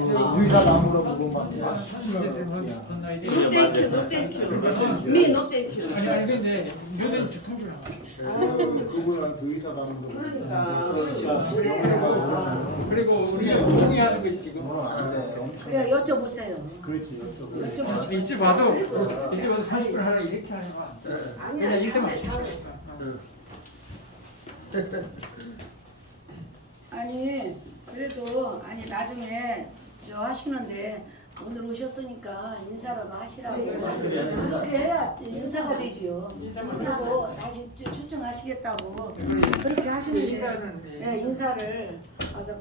의사 나무로 보고 막 노 땡큐, 노 땡큐. 미, 노 땡큐. 아니 근데 요즘 즉흥줄 그분한테 의사 나무로 그러니까. 그리고 우리가 동의하는 거 지금. 안돼 그래 여쭤보세요. 그렇지 여쭤 이제 봐도 40분 하라 이렇게 하는 거야. 그냥 이세만 아니 그래도 아니 나중에 저 하시는데 오늘 오셨으니까 인사라도 하시라고 그렇게 해야 인사가 되지요. 그리고 다시 초청하시겠다고 그렇게 하시면 돼요. 인사는 네, 인사를 와서